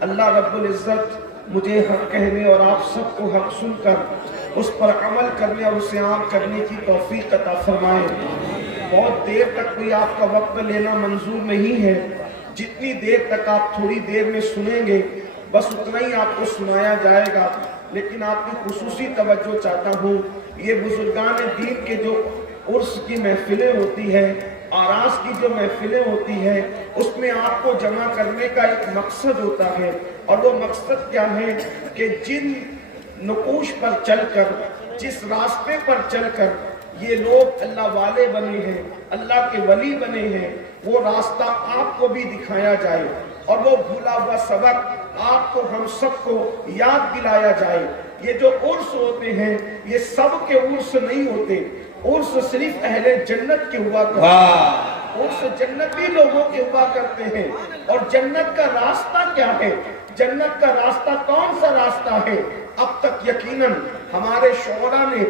اللہ رب العزت مجھے حق کہنے اور آپ سب کو حق سن کر اس پر عمل کرنے اور اسے عام کرنے کی توفیق عطا فرمائے۔ بہت دیر تک کوئی آپ کا وقت لینا منظور نہیں ہے، جتنی دیر تک آپ تھوڑی دیر میں سنیں گے بس اتنا ہی آپ کو سنایا جائے گا، لیکن آپ کی خصوصی توجہ چاہتا ہوں۔ یہ بزرگان دین کے جو عرس کی محفلیں ہوتی ہیں، آراس کی جو محفلیں ہوتی ہیں، اس میں آپ کو جمع کرنے کا ایک مقصد ہوتا ہے، اور وہ مقصد کیا ہے کہ جن نقوش پر چل کر، جس راستے پر چل کر یہ لوگ اللہ والے بنے ہیں، اللہ کے ولی بنے ہیں، وہ راستہ آپ کو بھی دکھایا جائے اور وہ بھولا ہوا سبق آپ کو، ہم سب کو یاد دلایا جائے۔ یہ جو عرس ہوتے ہیں یہ سب کے عرس نہیں ہوتے، عرس صرف اہل جنت کے ہوا کرتے ہیں، عرس جنتی لوگوں کے ہوا کرتے ہیں۔ اور جنت کا راستہ کیا ہے؟ جنت کا راستہ کون سا راستہ ہے؟ اب تک یقیناً ہمارے شعراء نے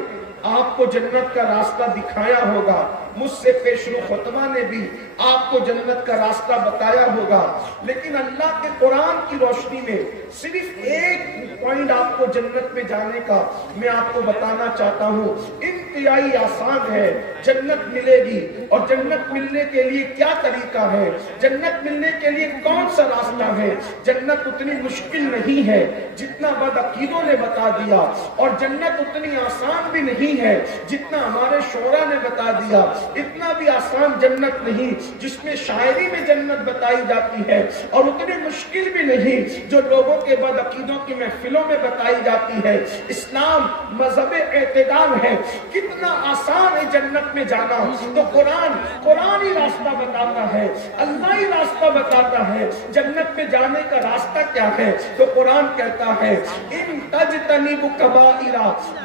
آپ کو جنت کا راستہ دکھایا ہوگا، مجھ سے پیشرو خطبہ نے بھی آپ کو جنت کا راستہ بتایا ہوگا، لیکن اللہ کے قرآن کی روشنی میں صرف ایک پوائنٹ آپ کو جنت میں جانے کا میں آپ کو بتانا چاہتا ہوں۔ انتہائی آسان ہے، جنت ملے گی، اور جنت ملنے کے لیے کیا طریقہ ہے، جنت ملنے کے لیے کون سا راستہ ہے۔ جنت اتنی مشکل نہیں ہے جتنا بدعقیدوں نے بتا دیا، اور جنت اتنی آسان بھی نہیں ہے جتنا ہمارے شعراء نے بتا دیا۔ اتنا بھی آسان جنت نہیں جس میں شاعری میں جنت بتائی جاتی ہے، اور اتنی مشکل بھی نہیں جو لوگوں کے بدعقیدوں کی محفلوں میں بتائی جاتی ہے۔ اسلام مذہب اعتدال ہے، کتنا آسان ہے جنت میں جانا۔ تو قرآن ہی راستہ بتاتا ہے، اللہ ہی راستہ بتاتا ہے۔ جنت میں جانے کا راستہ کیا ہے؟ تو قرآن کہتا ہے ان تجتنبوا کبائر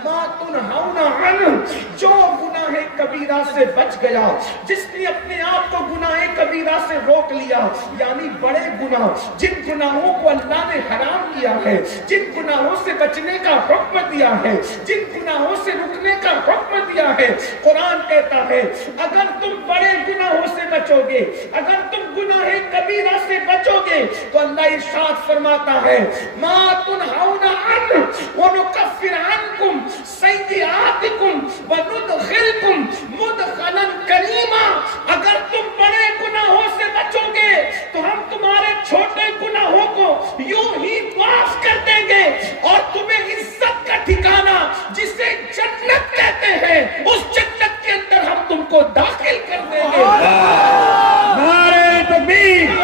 ما تنہون عنہ، جو گناہ کبیرہ سے بچ گیا، جس نے اپنے آپ کو گناہ کبیرہ سے روک لیا، یعنی بڑے گناہ، جن گناہوں کو اللہ نے حرام کیا ہے، جن گناہوں سے بچنے کا حکم دیا ہے، جن گناہوں سے رکنے کا حکم دیا ہے، قرآن کہتا ہے اگر تم بڑے گناہوں سے بچو گے، اگر تم گناہ کبیرہ سے بچو گے، تو اللہ ارشاد فرماتا ہے ما تنہون عنہ ونکفر عنکم سیئاتکم وندخلکم مدخلا کریما۔ اگر تم بڑے گناہوں سے بچو گے تو ہم تمہارے چھوٹے گناہوں کو یوں ہی معاف کر دیں گے، اور تمہیں عزت کا ٹھکانہ جسے جنت کہتے ہیں اس جنت کے اندر ہم تم کو داخل کر دیں گے۔ نعرہ تکبیر!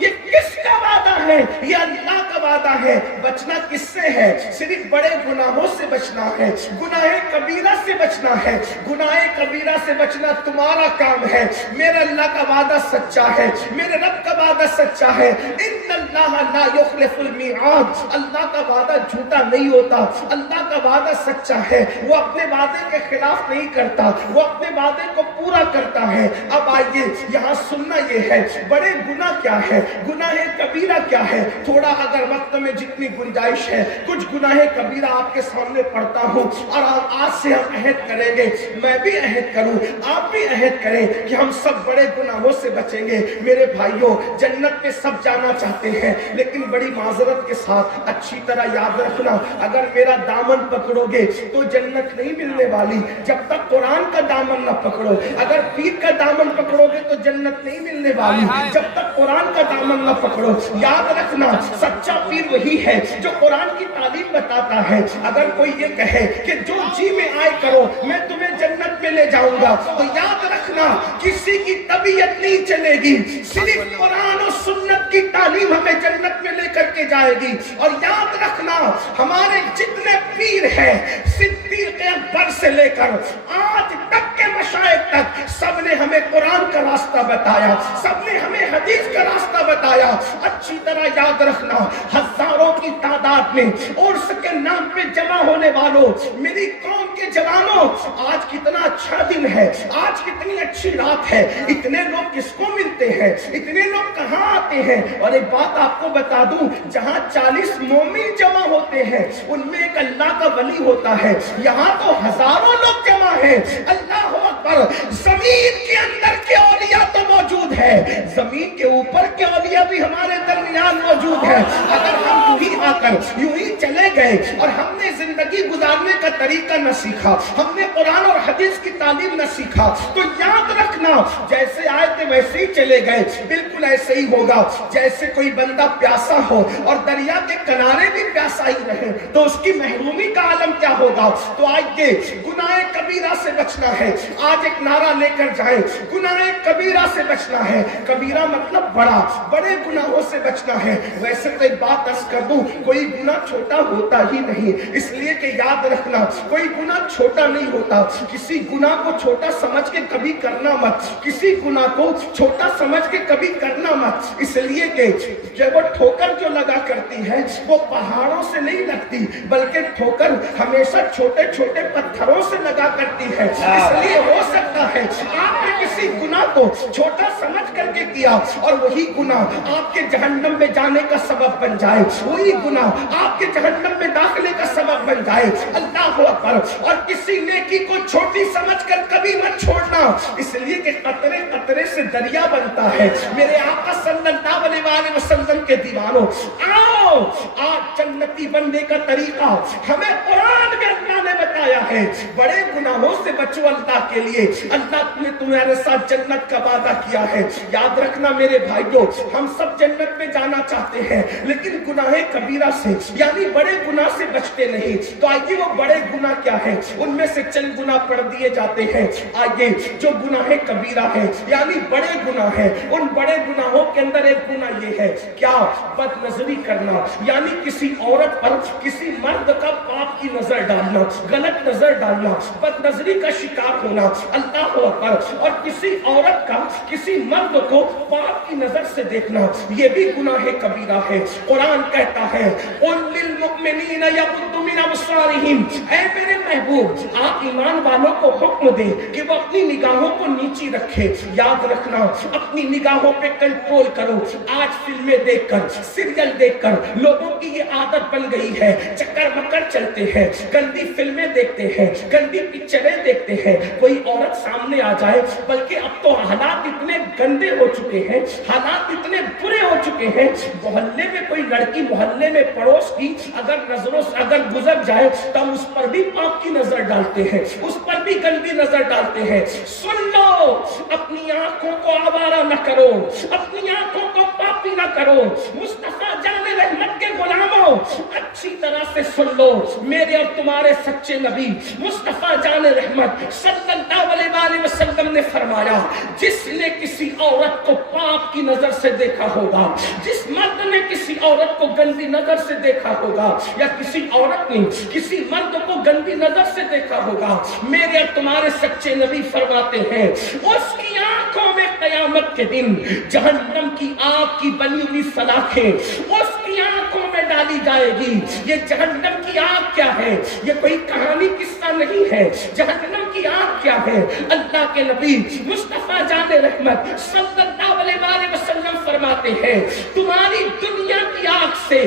یہ کس کا وعدہ ہے؟ یہ اللہ کا وعدہ ہے۔ بچنا کس سے ہے؟ صرف بڑے گناہوں سے بچنا ہے، گناہ کبیرہ سے بچنا ہے۔ گناہ کبیرہ سے بچنا تمہارا کام ہے۔ میرے اللہ کا وعدہ سچا ہے، میرے رب کا وعدہ سچا ہے۔ ان اللہ لا یخلف المیعاد، اللہ کا وعدہ جھوٹا نہیں ہوتا، اللہ کا وعدہ سچا ہے، وہ اپنے وعدے کے خلاف نہیں کرتا، وہ اپنے وعدے کو پورا کرتا ہے۔ اب آئیے یہاں سننا یہ ہے بڑے گناہ کیا ہے، گناہ کبیرہ کیا ہے۔ تھوڑا اگر وقت میں جتنی گنجائش ہے کچھ گناہ کبیرہ آپ کے سامنے پڑھتا ہوں، اور آج سے ہم عہد کریں گے، میں بھی عہد کروں، آپ بھی عہد کریں کہ ہم سب بڑے گناہوں سے بچیں گے۔ میرے بھائیوں، جنت میں سب جانا چاہتے ہیں، لیکن بڑی معذرت کے ساتھ اچھی طرح یاد رکھنا، اگر میرا دامن پکڑو گے تو جنت نہیں ملنے والی جب تک قرآن کا دامن نہ پکڑو۔ اگر پیر کا دامن پکڑو گے تو جنت نہیں ملنے والی جب تک قرآن کا دامن نہ پکڑو۔ یاد رکھنا، سچا پیر وہی ہے جو قرآن کی تعلیم بتاتا ہے۔ اگر کوئی یہ کہے کہ جو جی میں آئے کرو میں تمہیں جنت میں لے جاؤں گا، تو یاد رکھنا کسی کی طبیعت نہیں چلے گی، صرف قرآن و سنت کی تعلیم ہمیں جنت میں لے کر کے جائے گی۔ اور یاد رکھنا ہمارے جتنے پیر ہیں، صدیق اکبر سے لے کر آج تک کے مشائخ تک، سب نے ہمیں قرآن کا راستہ بتایا، سب نے ہمیں حدیث کا راستہ بتایا۔ اچھی طرح یاد رکھنا، ہزاروں کی تعداد میں عرس کے نام پہ جمع ہونے والوں، میری قوم کے جوانوں، آج کتنا اچھا دن ہے، آج کتنی اچھی رات ہے، اتنے لوگ کس کو ملتے ہیں، اتنے لوگ کہاں آتے ہیں؟ اور ایک بات آپ کو بتا دوں، جہاں 40 مومن جمع ہوتے ہیں ان میں ایک اللہ کا ولی ہوتا ہے، یہاں تو ہزاروں لوگ جمع ہیں۔ اللہ اکبر! زمین کے اندر کے اولیاء تو موجود ہے، زمین کے اوپر کے اولیاء بھی ہمارے درمیان موجود ہے۔ اگر ہم یوں ہی آ کر یوں ہی چلے گئے اور ہم نے زندگی گزارنے کا طریقہ نہ سیکھا، ہم نے قرآن اور حدیث کی تعلیم نہ سیکھا، تو یاد رکھنا جیسے آئے تھے ویسے ہی چلے گئے، بالکل ایسے ہی ہوگا۔ جیسے کوئی بندہ پیاسا ہو اور دریا کے کنارے بھی پیاسا ہی رہے تو اس کی محرومی کا عالم کیا ہوگا؟ تو آئیے گناہ کبیرہ سے بچنا ہے۔ آج ایک نعرہ لے کر جائیں، گناہ کبیرہ سے بچنا ہے۔ کبیرہ مطلب بڑا، بڑے گناہوں سے بچنا ہے۔ ویسے تو ایک بات عرض کر دوں، کوئی گناہ چھوٹا ہوتا ہی نہیں، اس لیے کہ یاد رکھنا کوئی گناہ چھوٹا نہیں ہوتا۔ کسی گناہ کو چھوٹا سمجھ کے کبھی کرنا مت، کسی گناہ کو چھوٹا سمجھ کے کبھی کرنا مت، اس لیے کہ جب وہ ٹھوکر جو لگا کرتی ہے وہ پہاڑوں سے نہیں لگتی، بلکہ ٹھوکر ہمیشہ چھوٹے چھوٹے پتھروں سے لگا کرتی ہے۔ اس لیے ہو سکتا ہے آپ نے کسی گناہ کو چھوٹا سمجھ کر کے کیا اور وہی گناہ آپ کے جہنم میں جانے کا سبب بن جائے، وہی گناہ آپ کے جہنم میں داخلے کا سبب بن جائے۔ اللہ اکبر۔ اور کسی نیکی کو چھوٹی سمجھ کر کبھی مت چھوڑنا، اس لیے کہ قطرے قطرے سے دریا بنتا ہے۔ میرے آقا صلی اللہ علیہ وسلم کے دیوانوں، آؤ آج جنتی بننے کا طریقہ ہمیں قرآن میں اللہ نے بتایا ہے۔ بڑے گناہوں سے بچو اللہ کے لیے، اللہ نے تمہارے ساتھ جنت کا وعدہ کیا ہے۔ یاد رکھنا میرے بھائیوں، ہم سب جنت میں جانا چاہتے ہیں لیکن گناہ کبیرہ سے یعنی بڑے گناہ سے بچتے نہیں۔ تو آئیے وہ بڑے گناہ کیا ہے، ان میں سے چند گناہ پڑھ دیے جاتے ہیں۔ آئیے جو گناہ کبیرہ ہے یعنی بڑے گناہ ہے، ان بڑے گناہوں کے اندر ایک گناہ یہ ہے، کیا؟ بد نظری کرنا، یعنی کسی عورت پر کسی مرد کا پاپ کی نظر ڈالنا، غلط نظر ڈالنا، بد نظری کا شکار ہونا، اللہ اکبر۔ اور کسی عورت کا کسی مرد کو پاپ کی نظر سے دیکھنا، یہ بھی گناہ کبیرہ ہے۔ قرآن کہتا ہے قُلْ لِلْمُؤْمِنِينَ يَغُضُّوا مِنْ أَبْصَارِهِمْ، اے میرے محبوب آپ ایمان والوں کو حکم دیں کہ وہ اپنی نگاہوں کو نیچی رکھے۔ یاد رکھنا اپنی نگاہوں پہ کنٹرول کرو۔ آج فلمیں دیکھ کر، سیریل دیکھ کر لوگوں کی یہ عادت بن گئی ہے، چکر مکر چلتے ہیں، گندی فلمیں دیکھتے ہیں، گندی پکچریں دیکھتے ہیں۔ کوئی عورت سامنے آ جائے، بلکہ اب تو حالات اتنے گندے ہو چکے ہیں، حالات اتنے برے ہو چکے ہیں، محلے میں کوئی لڑکی محلے میں پڑوس کی اگر نظروں سے اگر گزر جائے تو ہم اس پر بھی پاپ کی نظر ڈالتے ہیں، اس پر بھی گندی نظر ڈالتے ہیں۔ سن لو، اپنی آنکھوں کو آوارہ نہ کرو، اپنی آنکھوں کو پاپی نہ کرو۔ مصطفیٰ جان رحمت کے غلاموں اچھی طرح سے سن لو، میرے اور تمہارے سچے نبی مصطفیٰ جان رحمت صلی اللہ علیہ وسلم نے فرمایا، جس نے کسی عورت کو پاپ کی نظر سے دیکھا ہوگا، جس مرد نے کسی عورت کو گندی نظر سے دیکھا ہوگا، یا کسی عورت نے کسی مرد کو گندی نظر سے دیکھا ہوگا، میرے اور تمہارے سچے نبی فرماتے ہیں اس کی آنکھوں میں قیامت کے دن جہنم کی آگ کی بنی ہوئی سلاخیں اس کی آنکھوں میں ڈالی جائے گی۔ یہ جہنم کی آگ کیا ہے؟ یہ کوئی کہانی قصہ نہیں ہے۔ جہنم کی آگ کیا ہے؟ اللہ کے نبی مصطفیٰ جان رحمت صلی اللہ علیہ وسلم فرماتے ہیں تمہاری دنیا کی آگ سے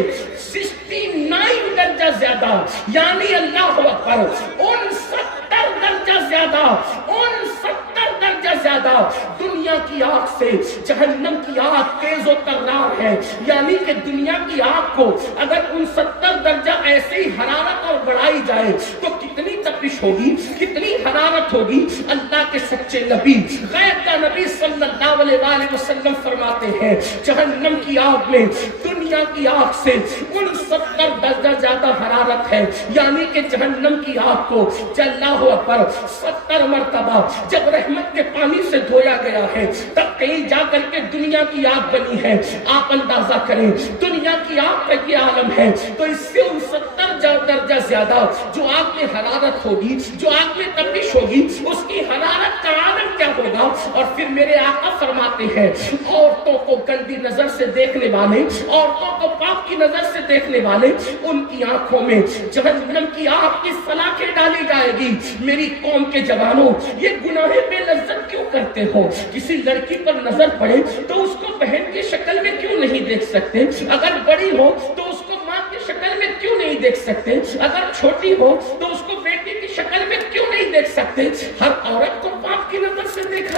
69 درجہ زیادہ، یعنی اللہ اکبر 69 درجہ زیادہ، 69 درجہ زیادہ دنیا کی آگ سے جہنم کی آگ تیز و ترار ہے۔ یعنی کہ دنیا کی آگ کو اگر 69 درجہ ایسے ہی حرارت اور بڑھائی جائے تو کتنی تپش ہوگی، کتنی حرارت ہوگی۔ اللہ کے سچے نبی غیب کا نبی صلی اللہ علیہ وسلم فرماتے ہیں جہنم کی آگ میں دنیا کی آگ سے 69 درجہ زیادہ حرارت ہے۔ یعنی کہ جہنم کی آگ کو اللہ اکبر 70 مرتبہ جب رحمت کے پانی سے دھویا گیا ہے تب کہیں جا کر کے دنیا کی آگ بنی ہے۔ آپ اندازہ کریں دنیا کی آگ کا یہ عالم ہے تو اس سے 69 درجہ زیادہ جو آگ میں حرارت ہوگی، جو آگ میں تپش ہوگی، اس کی حرارت کا عالم کیا ہوگا۔ اور پھر میرے آقا فرماتے ہیں عورتوں کو گندی نظر سے دیکھنے والے، عورتوں کو پاک کی نظر سے دیکھنے والے، ان کی آنکھوں میں جہنم کی آگ کی سلاخیں ڈالی جائے گی۔ میری قوم کے جوانوں یہ گناہ بے لذت کیوں کرتے ہو؟ کسی لڑکی پر نظر پڑے تو اس کو بہن کی شکل میں کیوں نہیں دیکھ سکتے؟ اگر بڑی ہو تو اس کو ماں کی شکل میں کیوں نہیں دیکھ سکتے؟ اگر چھوٹی ہو تو اس کو بیٹی کی شکل میں کیوں نہیں دیکھ سکتے؟ ہر عورت کو باپ کی نظر سے دیکھا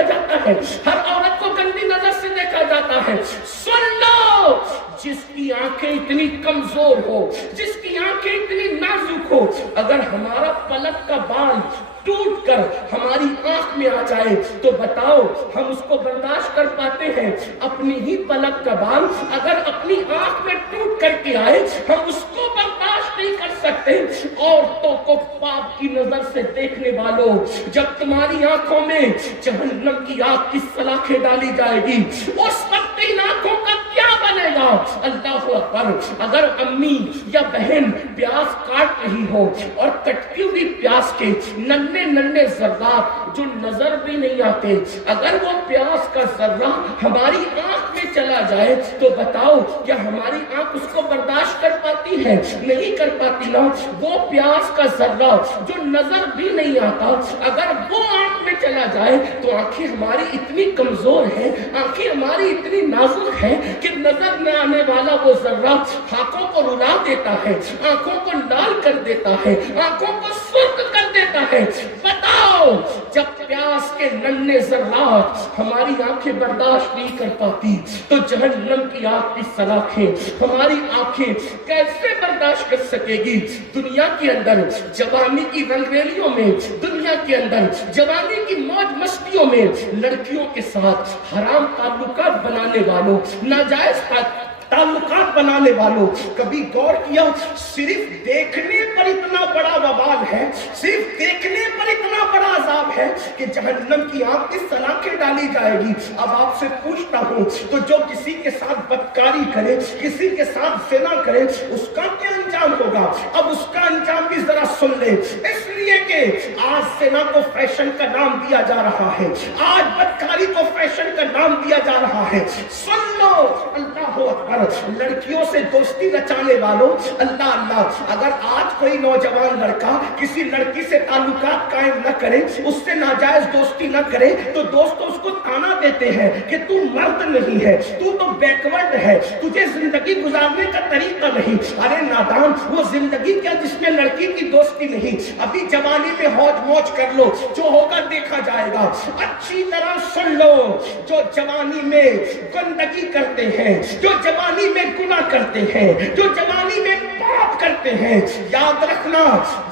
ہے، ہر عورت کو گندی نظر سے دیکھا جاتا ہے۔ سن لو، جس کی آنکھیں اتنی کمزور ہو، جس کی آنکھیں اتنی نازک ہو، اگر ہمارا پلک کا بال ٹوٹ کر ہماری آنکھ میں آ جائے تو بتاؤ ہم اس کو برداشت کر پاتے ہیں؟ اپنی ہی پلک کا بال اگر اپنی آنکھ میں ٹوٹ کر کے آئے ہم اس کو برداشت نہیں کر سکتے۔ عورتوں کو پاپ کی نظر سے دیکھنے والوں، جب تمہاری آنکھوں میں جہنم کی آگ کی سلاخیں ڈالی جائے گی اس وقت ان آنکھوں کا کیا بنے گا؟ اللہ اکبر۔ اگر امی یا بہن پیاز کاٹ رہی ہو اور کٹتی ہوئی پیاز کے ننھے ننھے ذرات جو نظر بھی نہیں آتے، اگر وہ پیاز کا ذرہ ہماری آنکھ میں چلا جائے تو بتاؤ کیا ہماری آنکھ اس کو برداشت کر پاتی ہے؟ نہیں کر پاتی نا۔ وہ پیاز کا ذرہ جو نظر بھی نہیں آتا اگر وہ آنکھ میں چلا جائے تو آنکھیں ہماری اتنی کمزور ہیں، آنکھیں ہماری اتنی نازک ہیں کہ نظر نہ آنے والا وہ ذرہ آنکھوں کو رلا دیتا ہے، آنکھوں کو لال کر دیتا ہے، آنکھوں کو سرخ کر دیتا ہے۔ بتاؤ جب پیاس کے ننھے ذرات ہماری آنکھیں برداشت نہیں کر پاتی تو جہنم کی آگ کی سلاخیں ہماری آنکھیں کیسے برداشت کر سکے گی؟ دنیا کے اندر جوانی کی رنگ ریلیوں میں، دنیا کے اندر جوانی کی موج مستیوں میں لڑکیوں کے ساتھ حرام تعلقات بنانے والوں، ناجائز تعلقات بنانے والوں، کبھی غور کیا صرف دیکھنے پر اتنا بڑا وبال ہے، صرف دیکھنے پر اتنا بڑا عذاب ہے کہ جہنم کی آگ کی سلاخیں ڈالی جائے گی۔ اب آپ سے پوچھتا ہوں تو جو کسی کے ساتھ بدکاری کرے، کسی کے ساتھ زنا کرے، اس کا کیا انجام ہوگا؟ اب اس کا انجام بھی ذرا سن لے، اس لیے کہ آج زنا کو فیشن کا نام دیا جا رہا ہے، آج بدکاری کو فیشن کا نام دیا جا رہا ہے۔ سن لو، اللہ اکبر، لڑکیوں سے دوستی رچانے والوں، اللہ اللہ، اگر آج کوئی نوجوان لڑکا کسی لڑکی سے تعلقات قائم نہ کرے، اس سے ناجائز دوستی نہ کرے تو دوستوں اس کو تانا دیتے ہیں کہ تو مرد نہیں ہے، تو بیکورڈ ہے، تجھے زندگی گزارنے کا طریقہ نہیں۔ ارے نادان، وہ زندگی کیا جس میں لڑکی کی دوستی نہیں؟ ابھی جوانی میں ہوج موج کر لو، جو ہوگا دیکھا جائے گا۔ اچھی طرح سن لو، جو جوانی میں گندگی کرتے ہیں، جو جوانی میں گناہ کرتے ہیں، جو جوانی میں پاپ کرتے ہیں، یاد رکھنا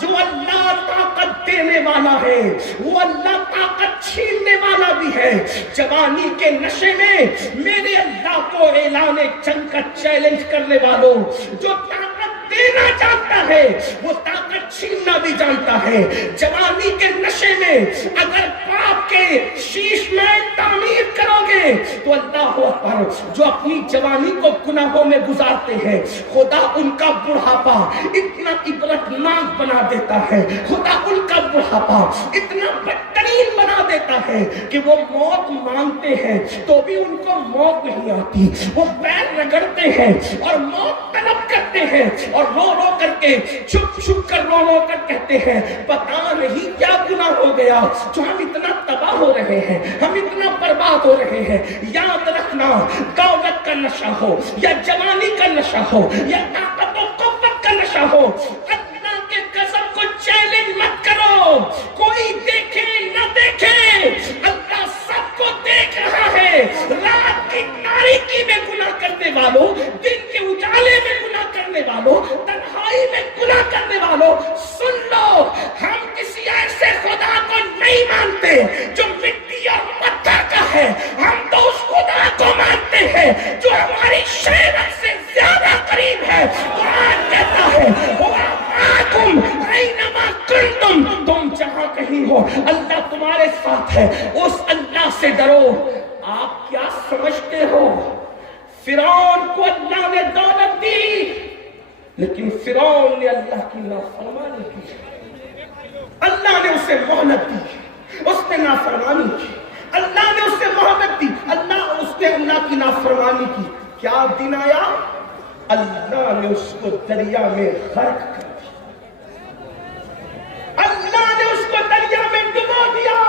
جو اللہ طاقت دینے والا ہے وہ اللہ طاقت چھیننے والا بھی ہے۔ جوانی کے نشے میں میرے اللہ کو اعلان جنگ کا چیلنج کرنے والوں، جو طاقت دینا جانتا ہے وہ طاقت چھیننا بھی جانتا ہے۔ جوانی کے نشے میں اگر پاپ کے شیش میں تعمیر کرو گے تو اللہ اکبر، جو اپنی جوانی کو گناہوں میں گزارتے ہیں خدا ان کا بڑھاپا اتنا عبرتناک بنا دیتا ہے، خدا ان کا بڑھاپا اتنا بدترین بنا دیتا ہے کہ وہ موت مانگتے ہیں تو بھی ان کو موت نہیں آتی، وہ پیر رگڑتے ہیں اور موت طلب کرتے ہیں اور رو رو کر کے چھپ چھپ کر رو رو کر کہتے ہیں پتا نہیں کیا گناہ ہو گیا جو ہم اتنا تباہ ہو رہے ہیں، ہم اتنا برباد ہو رہے ہیں۔ یاد رکھنا، دولت کا نشہ ہو یا جوانی کا نشہ ہو یا طاقت و قوت کا نشہ ہو، اللہ کے قسم کو چیلنج مت کرو۔ کوئی دیکھے نہ دیکھے، اللہ سب کو دیکھ رہا ہے۔ رات کی تاریکی میں گناہ کرنے والوں، دن کے اجالے میں گناہ کرنے والوں، تنہائی میں گناہ کرنے والوں، سن لو، ہم کسی ایسے خدا کو نہیں مانتے جو مٹی اور پتھر کا ہے، ہم تو اس خدا کو مانتے ہیں جو ہماری شہرت سے زیادہ قریب ہے۔ قرآن کہتا ہے وَمَعَكُمْ أَيْنَمَا كُنْتُمْ، تم جہاں کہیں ہو اللہ تمہارے ساتھ ہے۔ اس اللہ سے ڈرو۔ آپ کیا سمجھتے ہو؟ فرعون کو اللہ نے دولت دی لیکن فرعون نے اللہ کی نافرمانی کی، اللہ نے اسے مہلت دی، اس نے نافرمانی کی، اللہ نے اسے مہلت دی، اس نے اللہ کی نافرمانی کی۔ کیا دن آیا؟ اللہ نے اس کو دریا میں غرق کر دیا، اللہ نے اس کو دریا میں ڈبو دیا،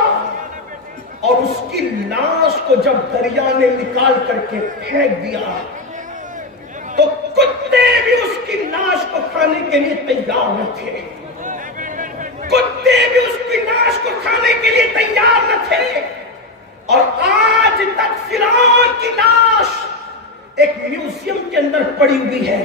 اور اس کی لاش کو جب دریا نے نکال کر کے پھینک دیا تو کتے بھی اس کی لاش کو کھانے کے لیے تیار نہ تھے، کتے بھی اس کی لاش کو کھانے کے لیے تیار نہ تھے۔ اور آج آج تک فرعون کی لاش ایک میوزیم کے اندر پڑی ہوئی ہے،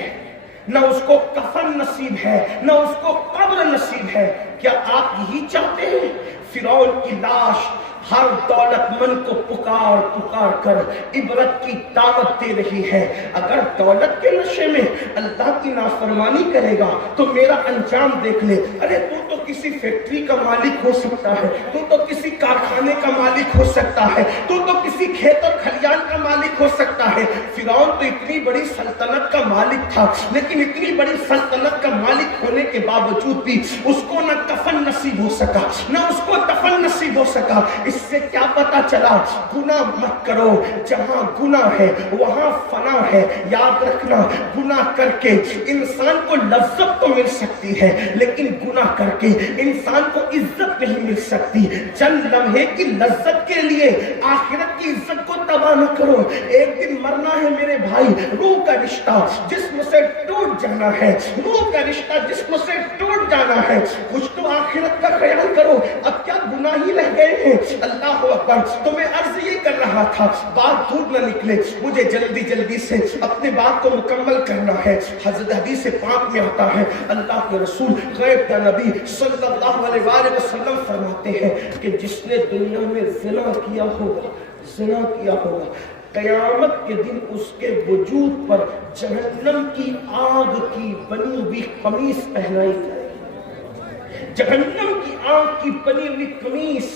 نہ اس کو کفن نصیب ہے، نہ اس کو قبر نصیب ہے۔ کیا آپ یہی چاہتے ہیں؟ فرعون کی لاش ہر دولت مند کو پکار پکار کر عبرت کی دعوت دے رہی ہے۔ اگر دولت کے نشے میں اللہ کی نافرمانی کرے گا تو میرا انجام دیکھ لے۔ ارے تو کسی فیکٹری کا مالک ہو سکتا ہے، تو کسی کارخانے کا مالک ہو سکتا ہے، تو کسی کھیت اور کھلیان کا مالک ہو سکتا ہے۔ فرعون تو اتنی بڑی سلطنت کا مالک تھا، لیکن اتنی بڑی سلطنت کا مالک ہونے کے باوجود بھی اس کو نہ کفن نصیب ہو سکا، نہ اس کو دفن نصیب ہو سکا۔ اس سے کیا پتا چلا؟ گناہ مت کرو، جہاں گناہ ہے وہاں فنا ہے۔ یاد رکھنا، گناہ کر کے انسان کو لذت تو مل سکتی ہے، لیکن گناہ کر کے انسان کو عزت نہیں مل سکتی۔ چند لمحے کی لذت کے لیے آخرت کی عزت کو تباہ نہ کرو۔ ایک دن مرنا ہے میرے بھائی۔ روح کا رشتہ جسم سے ٹوٹ جانا ہے، روح کا رشتہ جسم سے ٹوٹ جانا ہے۔ کچھ تو آخرت کا خیال کرو۔ اب کیا گناہ ہی رہ گئے ہیں؟ اللہ اکبر۔ تو میں عرض یہ کر رہا تھا، بات دور نہ نکلے، مجھے جلدی سے اپنے بات کو مکمل کرنا ہے۔ حضرت حدیث پاک میں آتا ہے، اللہ کے رسول غیب کا نبی صلی اللہ علیہ وآلہ وسلم فرماتے ہیں کہ جس نے دنیا میں زنا کیا ہوگا، قیامت کے دن اس کے وجود پر جہنم کی آگ کی بنی ہوئی قمیص پہنائی جائے۔ جہنم کی آگ کی بنی ہوئی قمیص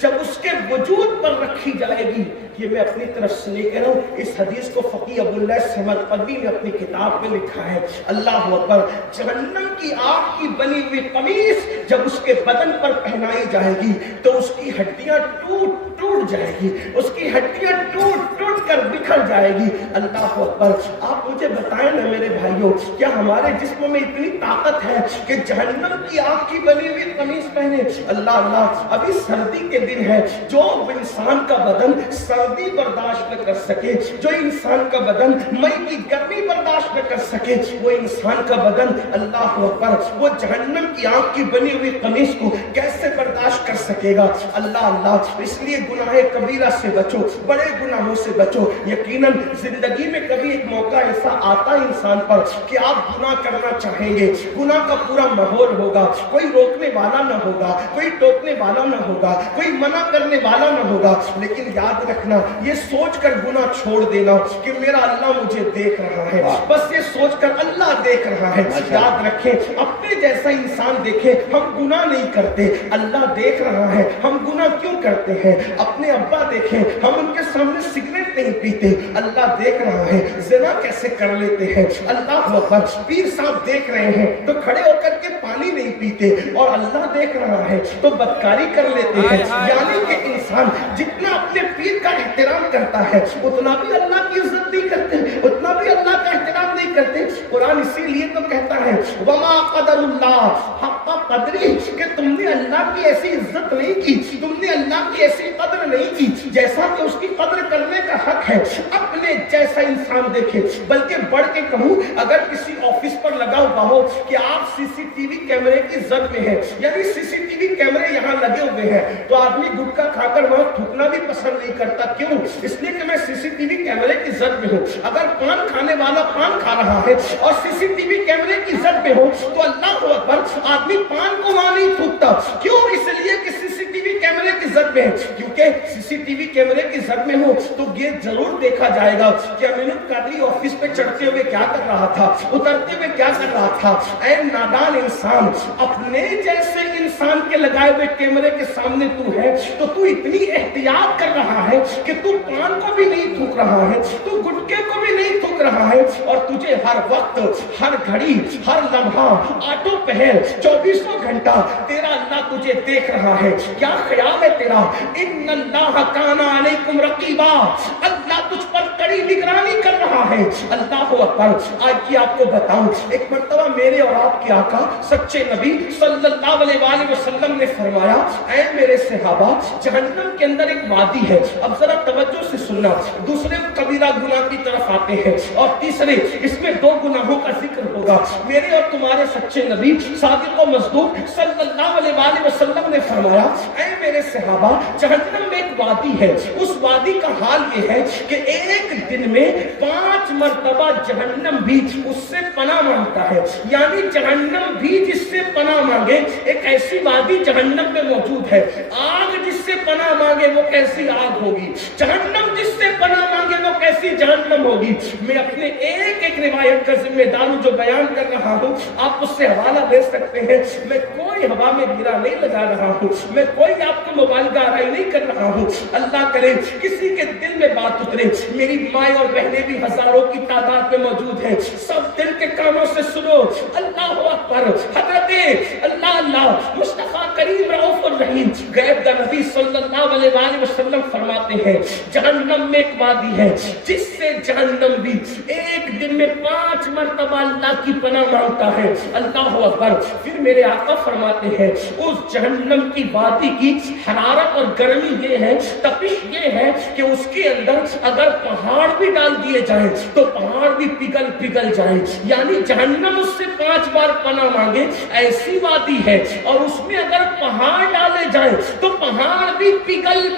جب اس کے وجود پر رکھی جائے گی، یہ میں اپنی طرف سے نہیں کہہ رہا ہوں، اس حدیث کو فقیہ عبداللہ سمد قدی نے اپنی کتاب میں لکھا ہے۔ اللہ اکبر۔ جہنم کی آگ کی بنی ہوئی قمیص جب اس کے بدن پر پہنائی جائے گی تو اس کی ہڈیاں ٹوٹ جائے گی، اس کی ہڈیاں ٹوٹ کر بکھر جائے گی۔ اللہ اکبر۔ آپ مجھے بتائیں نا میرے بھائیوں، کیا ہمارے جسم میں اتنی طاقت ہے کہ جہنم کی آگ کی بنی ہوئی قمیص پہنے؟ اللہ، ابھی سردی کے دن ہے، جو انسان کا بدن سردی برداشت نہ کر سکے، جو انسان کا بدن مئی کی گرمی برداشت نہ کر سکے، وہ انسان کا بدن اللہ اکبر وہ جہنم کی آگ کی بنی ہوئی قمیص کو کیسے برداشت کر سکے گا؟ اللہ، اس لیے گناہ کبیرہ سے بچو، بڑے گناہوں سے بچو۔ یقیناً زندگی میں کبھی ایک موقع ایسا آتا ہے انسان پر کہ آپ گناہ کرنا چاہیں گے، گناہ کا پورا ماحول ہوگا، کوئی روکنے والا نہ ہوگا، کوئی ٹوکنے والا نہ ہوگا، کوئی منع کرنے والا نہ ہوگا، لیکن یاد رکھنا، یہ سوچ کر گناہ چھوڑ دینا کہ میرا اللہ مجھے دیکھ رہا ہے، بس یہ سوچ کر اللہ دیکھ رہا ہے۔ یاد رکھیں، اپنے جیسا انسان دیکھے ہم گناہ نہیں کرتے، اللہ دیکھ رہا ہے ہم گناہ کیوں کرتے ہیں۔ اپنے ابا دیکھیں، ہم ان کے سامنے سگریٹ نہیں پیتے، اللہ دیکھ رہا ہے زنا کیسے کر لیتے ہیں۔ اللہ اکبر۔ پیر صاحب دیکھ رہے ہیں تو کھڑے ہو کر کے پانی نہیں پیتے، اور اللہ دیکھ رہا ہے تو بدکاری کر لیتے ہیں۔ یعنی کہ انسان جتنا اپنے پیر کا احترام کرتا ہے اتنا بھی اللہ کی عزت نہیں کرتے، اتنا بھی اللہ کا احترام نہیں کرتے۔ قرآن اسی لیے تو کہتا ہے وما قدر اللہ حق قدری، کہ تم نے اللہ کی ایسی عزت نہیں کی، تم نے اللہ کی ایسی قدر نہیں کی جیسا کہ اس کی قدر کرنے کا حق ہے۔ اپنے جیسا انسان دیکھے، بلکہ بڑھ کے کہوں، اگر کسی آفس پر لگا ہوا ہو کہ آپ سی سی ٹی وی کیمرے کی زد میں ہیں، یعنی سی سی ٹی وی کیمرے یہاں لگے ہوئے ہیں، تو آدمی گٹکا کھا کر وہاں تھوکنا بھی پسند نہیں کرتا۔ کیوں؟ اس لیے کہ میں سی سی ٹی وی کیمرے کی زد میں ہوں۔ اگر پان کھانے والا پان کھا رہا ہے اور سی سی ٹی وی کیمرے کی زد میں ہو تو اللہ اکبر، آدمی پان کو وہاں نہیں تھوکتا۔ کیوں؟ اس لیے کہ سی سی ٹی وی کیمرے کی زد میں ہے، کیونکہ سی سی ٹی وی کیمرے کی زد میں ہو تو یہ ضرور دیکھا جائے گا کہ امین القادری آفس پہ چڑھتے ہوئے کیا کر رہا تھا، اترتے ہوئے کیا کر رہا تھا۔ اے نادان انسان، اپنے جیسے انسان کے لگائے ہوئے کیمرے کے سامنے تو ہے تو تو اتنی احتیاط کر رہا ہے کہ تو پان کو بھی نہیں تھوک رہا ہے، تو گٹکے کو بھی نہیں تھوک رہا ہے، اور تجھے ہر وقت، ہر گھڑی، ہر لمحہ، آٹو پہر، 24 گھنٹہ تیرا اللہ تجھے دیکھ رہا ہے۔ کیا خیال ہے تیرا؟ ان اللہ کان علیکم رقیبا، اللہ تجھ پر کڑی نگرانی کر رہا ہے۔ اللہ اکبر۔ آج کی آپ کو بتاؤں، ایک مرتبہ میرے اور آپ کے آقا سچے نبی صلی اللہ علیہ وآلہ وسلم نے فرمایا، اے میرے صحابہ، جہنم کے اندر ایک وادی ہے۔ اب ذرا توجہ سے سننا، دوسرے کبیرہ گناہ کی طرف آتے ہیں، اور تیسرے اس میں 2 گناہوں کا ذکر ہوگا۔ میرے اور تمہارے سچے نبی صادق و مصدوق صلی اللہ علیہ وآلہ وسلم نے فرمایا، اے میرے صحابہ، جہنم میں ایک وادی ہے، اس وادی کا حال یہ ہے کہ ایک دن میں 5 مرتبہ جہنم بھی اس سے پناہ مانگتا ہے. یعنی جہنم بھی جس سے پناہ مانگے، ایک ایسی وادی جہنم میں موجود ہے. آگ جس سے پناہ مانگے وہ کیسی آگ ہوگی، جہنم جس سے پناہ مانگے وہ کیسی جہنم ہوگی. میں اپنے ایک ایک روایت کا ذمہ دار ہوں جو بیان کر رہا ہوں، آپ اس سے حوالہ دے سکتے ہیں. میں کوئی ہوا میں گرا نہیں لگا رہا ہوں، میں کوئی آپ کو مبالغہ آرائی نہیں کر رہا ہوں. اللہ کرے کسی کے دل میں بات اترے. میری مائیں اور بہنیں بھی ہزاروں کی تعداد میں موجود ہیں، سب دل کے کانوں سے سنو. اللہ اکبر. حضرت اللہ مصطفیٰ کریم رؤوف الرحیم غیب کا نبی صلی اللہ علیہ وآلہ وسلم فرماتے ہیں جہنم میں ایک وادی ہے جس سے جہنم بھی ایک دن میں 5 مرتبہ اللہ کی پناہ مانگتا ہے. اللہ اکبر. پھر میرے آقا فرماتے ہیں اس جہنم کی وادی کی حرارت اور گرمی یہ ہے، تپش یہ ہے کہ اس کے اندر اگر پہاڑ بھی ڈال دیے جائیں تو پہاڑ بھی پگھل جائیں. یعنی جہنم اس سے 5 بار پناہ مانگے ایسی وادی ہے، اور اس میں اگر پہاڑ ڈالے جائیں تو پہاڑ بھی پگھل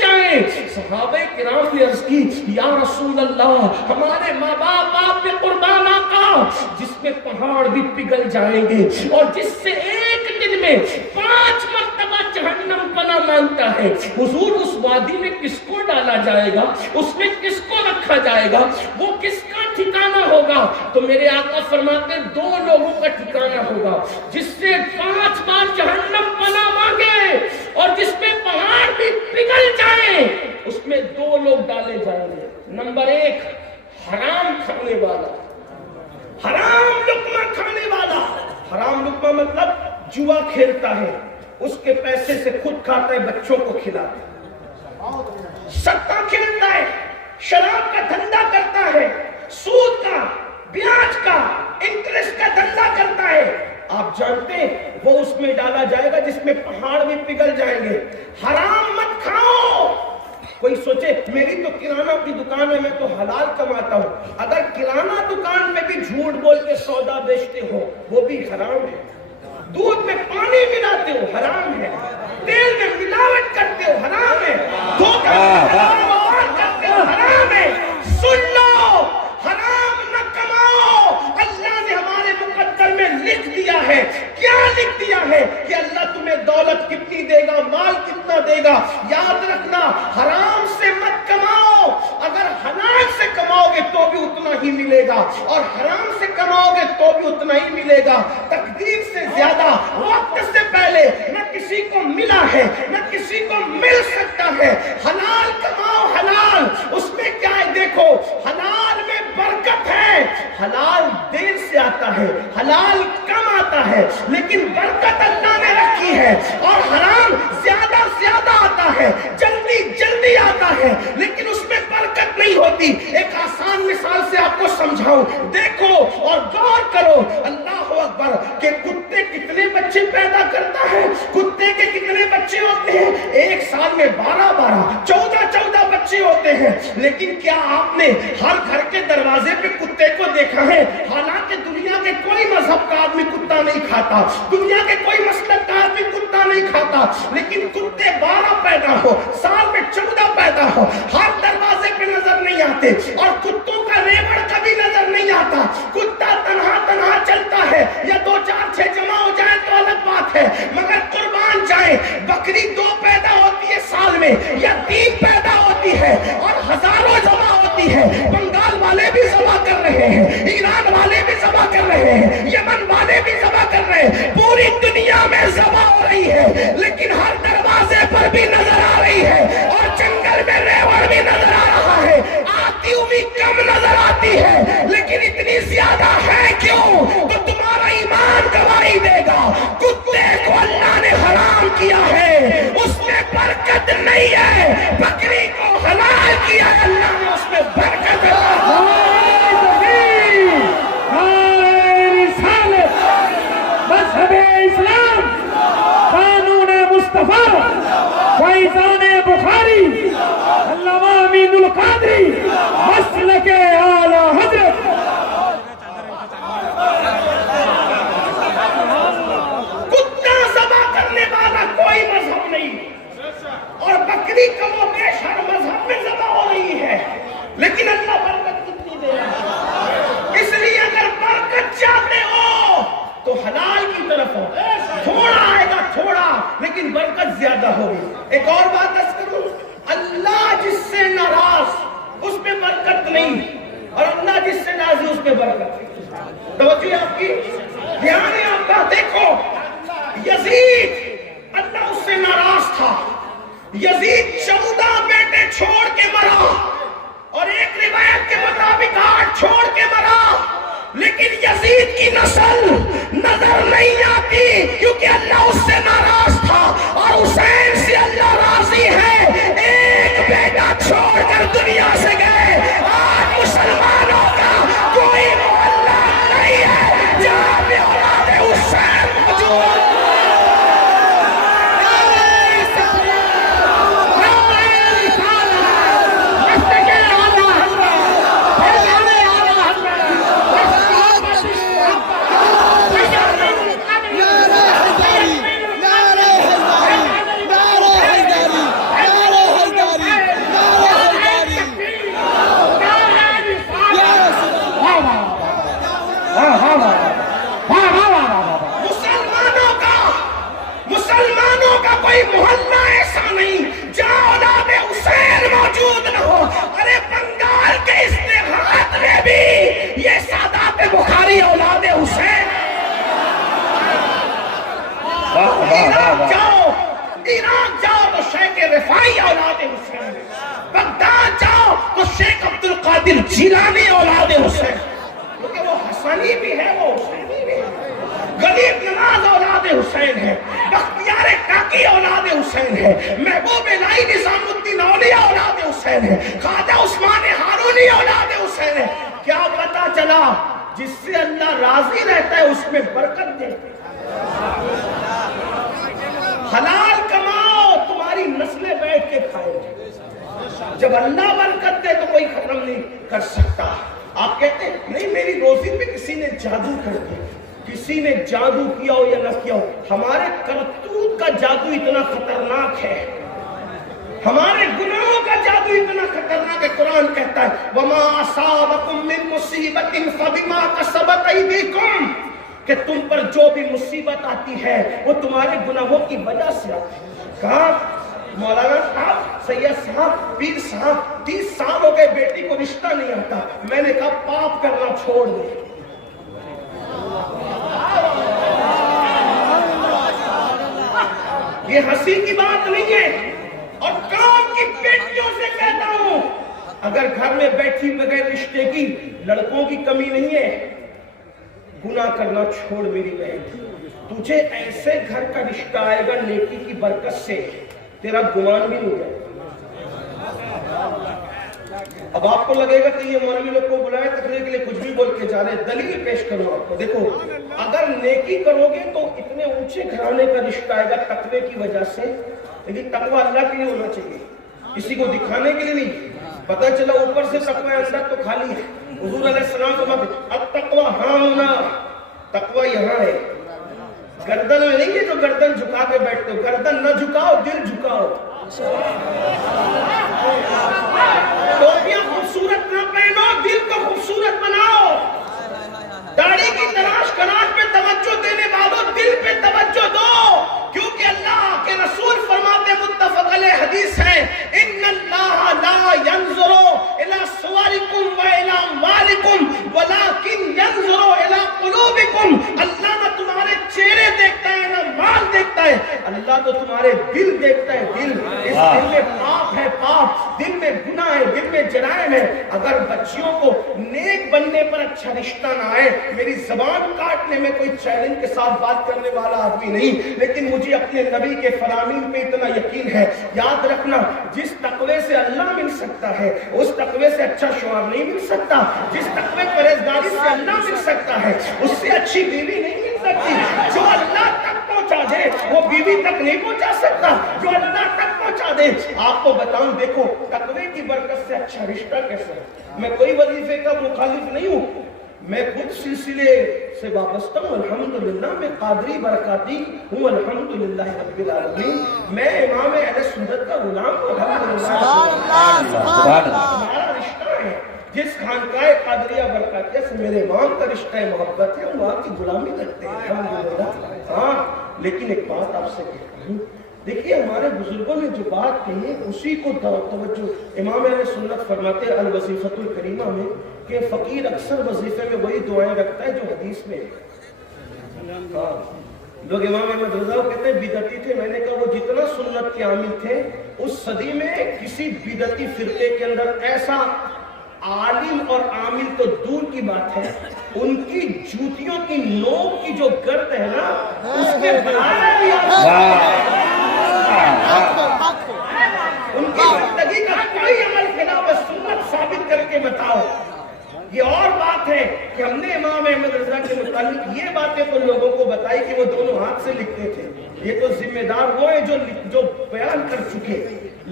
جائیں. صحابہ کرام نے عرض کی یا رسول اللہ، ہمارے ماں باپ آپ پہ قربان آقا، جس میں پہاڑ بھی پگھل جائیں گے اور جس سے ایک دن میں 5 مرتبہ جہنم پناہ مانگتا ہے، حضور اس وادی میں کس کو ڈالا جائے گا، اس میں کس کو رکھا جائے گا، وہ کس کا ٹھکانہ ہوگا؟ تو میرے آقا فرماتے 2 لوگوں کا ٹھکانہ ہوگا، جس سے 5 بار جہنم پناہ مانگے اور جس میں پہاڑ بھی پگھل جائیں، اس میں 2 لوگ ڈالے جائیں گے. نمبر 1 حرام کھانے والا، حرام لقمہ کھانے والا. حرام لقمہ مطلب جوا کھیلتا ہے، اس کے پیسے سے خود کھاتا ہے، بچوں کو کھلاتا ہے، سٹا کھیلتا ہے، شراب کا دھندا کرتا ہے، سود کا، بیاج کا، انٹرسٹ کا دھندا کرتا ہے. آپ جانتے ہیں وہ اس میں ڈالا جائے گا جس میں پہاڑ بھی پگھل جائیں گے. حرام مت کھاؤ. کوئی سوچے میری تو کرانہ کی دکان ہے، میں تو حلال کماتا ہوں. اگر کرانہ دکان میں بھی جھوٹ بول کے سودا بیچتے ہو وہ بھی حرام ہے. دودھ میں پانی ملاتے ہو حرام ہے، تیل میں ملاوٹ کرتے ہو حرام ہے، دھوکہ کرتے ہو حرام ہے. سن لو، حرام نہ کماؤ. اللہ نے ہمارے مقدر میں لکھ دیا ہے. کیا لکھ دیا ہے؟ کہ اللہ تمہیں دولت کتنی دے گا، مال کتنا دے گا. یاد رکھنا حرام سے مت کماؤ. اگر حلال سے کماؤ گے تو بھی اتنا ہی ملے گا، اور حرام سے کماؤ گے تو بھی اتنا ہی ملے گا. تقدیر سے زیادہ وقت سے پہلے نہ کسی کو ملا ہے نہ کسی کو مل سکتا ہے. حلال کماؤ. حلال اس میں کیا ہے؟ دیکھو حلال میں برکت ہے. حلال دیر سے آتا ہے، حلال کم آتا ہے، لیکن برکت اللہ نے رکھی ہے. اور حرام زیادہ آتا ہے، جلدی آتا ہے، لیکن اس میں برکت نہیں ہوتی. ایک آسان مثال سے آپ کو سمجھاؤں، دیکھو اور غور کرو. اللہ اکبر. کہ کتے کتنے بچے پیدا کرتا ہے؟ کتے کے کتنے بچے ہوتے ہیں؟ ایک سال میں 12 14 بچے ہوتے ہیں. لیکن کیا آپ نے ہر گھر کے دروازے پہ کتے کو دیکھا ہے؟ حالانکہ دنیا کے کوئی مذہب کا آدمی کتا نہیں کھاتا، دنیا کے کوئی مسلک کا آدمی کتا نہیں کھاتا، لیکن کتے 12 پیدا ہو، سال میں 14 پیدا ہو، ہر دروازے پہ نظر نہیں آتے. اور کتوں کا ریوڑ کبھی نظر نہیں آتا. کتا تنہا چلتا ہے، یا 2 4 6 جمع ہو جائیں تو الگ بات ہے، مگر قربان جائیں. بکری 2 پیدا ہوتی ہے سال میں، یا 3 پیدا ہوتی ہے، اور ہزاروں جمع ہوتی ہے. بنگال والے بھی ذبح کر رہے ہیں، ایران والے بھی ذبح کر رہے ہیں، یمن والے بھی ذبح کر رہے ہیں. پوری دنیا میں ذبح ہو رہی ہے، لیکن ہر دروازے پر بھی نظر آ رہی ہے، اور جنگل میں ریوڑ بھی نظر آ رہا ہے. آتی ہوئی کم نظر آتی ہے، لیکن اتنی زیادہ زیادہ ہوگی. ایک اور بات عرض کروں, اللہ جس سے ناراض اس میں برکت نہیں, اور اللہ جس سے راضی اس میں برکت نہیں. توجہ آپ کی, دھیان ہے آپ کا. دیکھو یزید اللہ اس سے ناراض تھا. یزید 14 بیٹے چھوڑ کے مرا, اور ایک روایت کے مطابق 8 چھوڑ کے مرا, لیکن یزید کی نسل نظر نہیں آتی کیونکہ اللہ اس سے ناراض تھا. اور حسین سے اللہ راضی ہے, ایک بیٹا چھوڑ کر دنیا سے گئے. آج مسلمانوں کا کوئی محلہ نہیں ہے جہاں پہ اولاد حسین موجود. مسلمانوں کا کوئی محلہ ایسا نہیں جہاں اولاد حسین موجود نہ ہو. ارے بنگال کے اشتہارات میں بھی یہ سادات بخاری اولاد حسین. عراق جاؤ تو شیخ رفاعی اولاد حسین, بغداد جاؤ تو شیخ عبد القادر جیلانی اولاد حسین, کیونکہ وہ حسنی بھی ہے وہ حسینی بھی ہے. غریب نواز اولاد حسین ہے, بختیار کاکی اولاد حسین ہے, محبوب الہی نظام الدین اولیاء اولاد حسین ہے, خواجہ عثمان ہارونی اولاد حسین ہے. کیا پتا چلا جس سے اللہ راضی رہتا ہے اس میں برکت دیتے. حلال کماؤ, تمہاری نسلیں بیٹھ کے کھائے. جب اللہ برکت دے تو کوئی ختم نہیں کر سکتا. آپ کہتے ہیں نہیں میری روزی پہ کسی نے جادو کر دیا. کسی نے جادو کیا ہو یا نہ کیا ہو, ہمارے کرتوت کا جادو اتنا خطرناک ہے, ہمارے گناہوں کا جادو اتنا خطرناک ہے. قرآن کہتا ہے وَمَا أَصَابَكُم مِّن مُّصِيبَةٍ فَبِمَا كَسَبَتْ أَيْدِيكُمْ, کہ تم پر جو بھی مصیبت آتی ہے وہ تمہارے گناہوں کی وجہ سے آتی ہے. کہا مولانا صاحب, سید صاحب, پیر صاحب 30 سال ہو گئے بیٹی کو رشتہ نہیں آتا. میں نے کہا پاپ کرنا چھوڑ دے. یہ ہنسی کی بات نہیں ہے, اور کام کی بیٹیوں سے کہتا ہوں اگر گھر میں بیٹھی بغیر رشتے کی لڑکوں کی کمی نہیں ہے, گناہ کرنا چھوڑ میری بہن. تجھے ایسے گھر کا رشتہ آئے گا نیکی کی برکت سے, تیرا گمان بھی نہیں جائے. اب آپ کو لگے گا کہ یہ مولوی لوگ کو بلائے تقریر کے لیے کچھ بھی بول کے جا رہے. دلیل پیش کروں آپ کو. دیکھو اگر نیکی کرو گے تو اتنے اونچے گھرانے کا رشتہ آئے گا تقوی کی وجہ سے, لیکن تقوی اللہ کے لیے ہونا چاہیے, کسی کو دکھانے کے لیے نہیں. پتہ چلا اوپر سے تقوی اندر تو خالی ہے. حضور علیہ السلام کو بات التقوی ہاہنا, تقوی یہاں ہے, گردن میں نہیں ہے جو گردن جھکا کے بیٹھتے ہو. گردن نہ جھکاؤ, دل جھکاؤ. ٹوپیاں خوبصورت نہ پہنو, دل کو خوبصورت بناؤ. داڑھی کی تلاش کناٹ پہ توجہ دینے والوں دل پہ توجہ دو, کیونکہ اللہ کے رسول فرماتے متفق علیہ حدیث ہے ان اللہ لا ينظر الى صورکم و الى اموالکم ولکن ينظر الى قلوبکم. اللہ نہ تمہارے چہرے دیکھتا ہے نہ مال دیکھتا ہے, اللہ تو تمہارے دل دیکھتا ہے. دل, اس دل میں پاپ ہے, پاپ دل میں گناہ ہے, دل میں جرائم ہے. اگر بچیوں کو نیک بننے پر اچھا رشتہ نہ آئے, میری زبان کاٹنے میں کوئی چیلنج کے ساتھ بات کرنے والا آدمی نہیں, لیکن مجھے اپنے نبی کے فرامین پہ اتنا یقین ہے. یاد رکھنا جس تقوی سے اللہ مل سکتا ہے اس تقوی سے اچھا شوہر نہیں مل سکتا. جس تقوی پرہیزگاری سے اللہ مل سکتا ہے اس سے اچھی بیوی نہیں مل سکتی. جو اللہ تک پہنچا دے وہ بیوی تک نہیں پہنچا سکتا جو اللہ تک پہنچا دے. آپ کو بتاؤں دیکھو تقوی کی برکت سے اچھا رشتہ کیسا ہے. میں کوئی وظیفے کا مخالف نہیں ہوں, میں خود سلسلے سے وابستہ ہوں الحمدللہ. میں قادری برکاتی ہوں الحمدللہ رب العالمین. میں امام اہل سنت کا غلام ہوں الحمدللہ. ہمارا رشتہ ہے جس خانقاہ قادریہ برکاتیہ سے میرے امام کا رشتہ ہے, محبت ہے, ہم وہاں کی غلامی کرتے ہیں الحمدللہ. ہاں لیکن ایک بات آپ سے کہتا ہوں, دیکھیے ہمارے بزرگوں نے جو بات کہی ہے اسی کو توجہ امام اہل سنت فرماتے ہیں الوظیفۃ الکریمہ میں کہ فقیر اکثر وظیفے میں وہی دعائیں رکھتا ہے جو حدیث میں ہے۔ لوگ امام احمد رضا کو کہتے ہیں بدعتی تھے، میں نے کہا وہ جتنا سنت کے عامل تھے اس صدی میں کسی بدعتی فرقے کے اندر ایسا عالم اور عامل تو دور کی بات ہے، ان کی جوتیوں کی نوک کی جو گرد ہے نا اس کے برابر بھی ان کی زندگی کا کوئی عمل خلاف سنت ثابت کر کے بتاؤ۔ یہ اور بات ہے کہ ہم نے امام احمد رضا کے متعلق یہ باتیں تو لوگوں کو بتائی کہ وہ دونوں ہاتھ سے لکھتے تھے، یہ تو ذمہ دار وہ ہیں جو بیان کر چکے،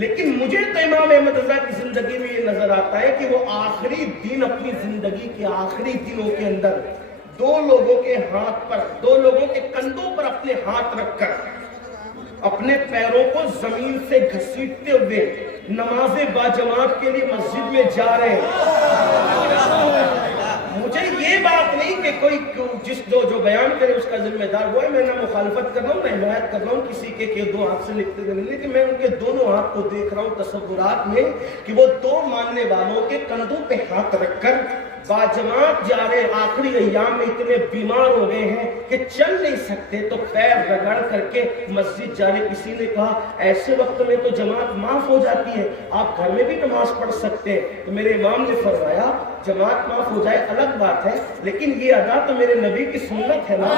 لیکن مجھے تو امام احمد رضا کی زندگی میں یہ نظر آتا ہے کہ وہ آخری دن اپنی زندگی کے آخری دنوں کے اندر دو لوگوں کے ہاتھ پر، دو لوگوں کے کندھوں پر اپنے ہاتھ رکھ کر اپنے پیروں کو زمین سے گھسیٹتے ہوئے نماز باجماعت کے لیے مسجد میں جا رہے ہیں۔ مجھے یہ بات نہیں کہ کوئی جو بیان کرے اس کا ذمہ دار وہ ہے، میں نہ مخالفت کر رہا ہوں نہ حمایت کر رہا ہوں کسی کے کہ دو ہاتھ سے لکھتے تھے، لیکن میں ان کے دونوں ہاتھ کو دیکھ رہا ہوں تصورات میں کہ وہ دو ماننے والوں کے کندھوں پہ ہاتھ رکھ کر باجماعت جا رہے، آخری ایام میں اتنے بیمار ہو گئے ہیں کہ چل نہیں سکتے تو پیر رگڑ کر کے مسجد جا رہے۔ کسی نے کہا ایسے وقت میں تو جماعت معاف ہو جاتی ہے، آپ گھر میں بھی نماز پڑھ سکتے ہیں، تو میرے امام نے فرمایا جماعت معاف ہو جائے الگ بات ہے، لیکن یہ ادا تو میرے نبی کی سنت ہے نا۔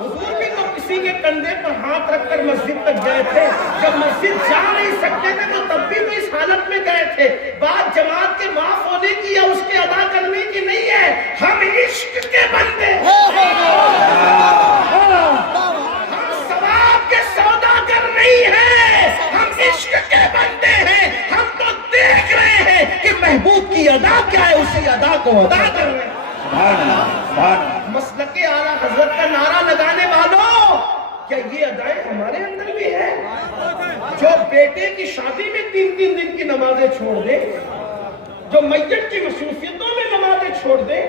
حضور بھی تو کسی کے کندھے پر ہاتھ رکھ کر مسجد تک گئے تھے، جب مسجد جا نہیں سکتے تھے تو تب بھی تو اس حالت میں گئے تھے۔ بات جماعت کے معاف ہونے کی یا اس کے ادا کرنے کی نہیں ہے، ہم عشق کے بندے ہم ثواب کے سوداگر نہیں ہیں، ہم عشق کے بندے ہیں۔ ہم تو دیکھ رہے ہیں کہ محبوب کی ادا کیا ہے، اسی ادا کو ادا کر رہے ہیں۔ مسلک اعلیٰ حضرت کا نعرہ لگانے والوں، کیا یہ ادائیں ہمارے اندر بھی ہے؟ جو بیٹے کی شادی میں 3 دن کی نمازیں چھوڑ دے، جو میت کی مصروفیتوں میں نمازیں چھوڑ دے،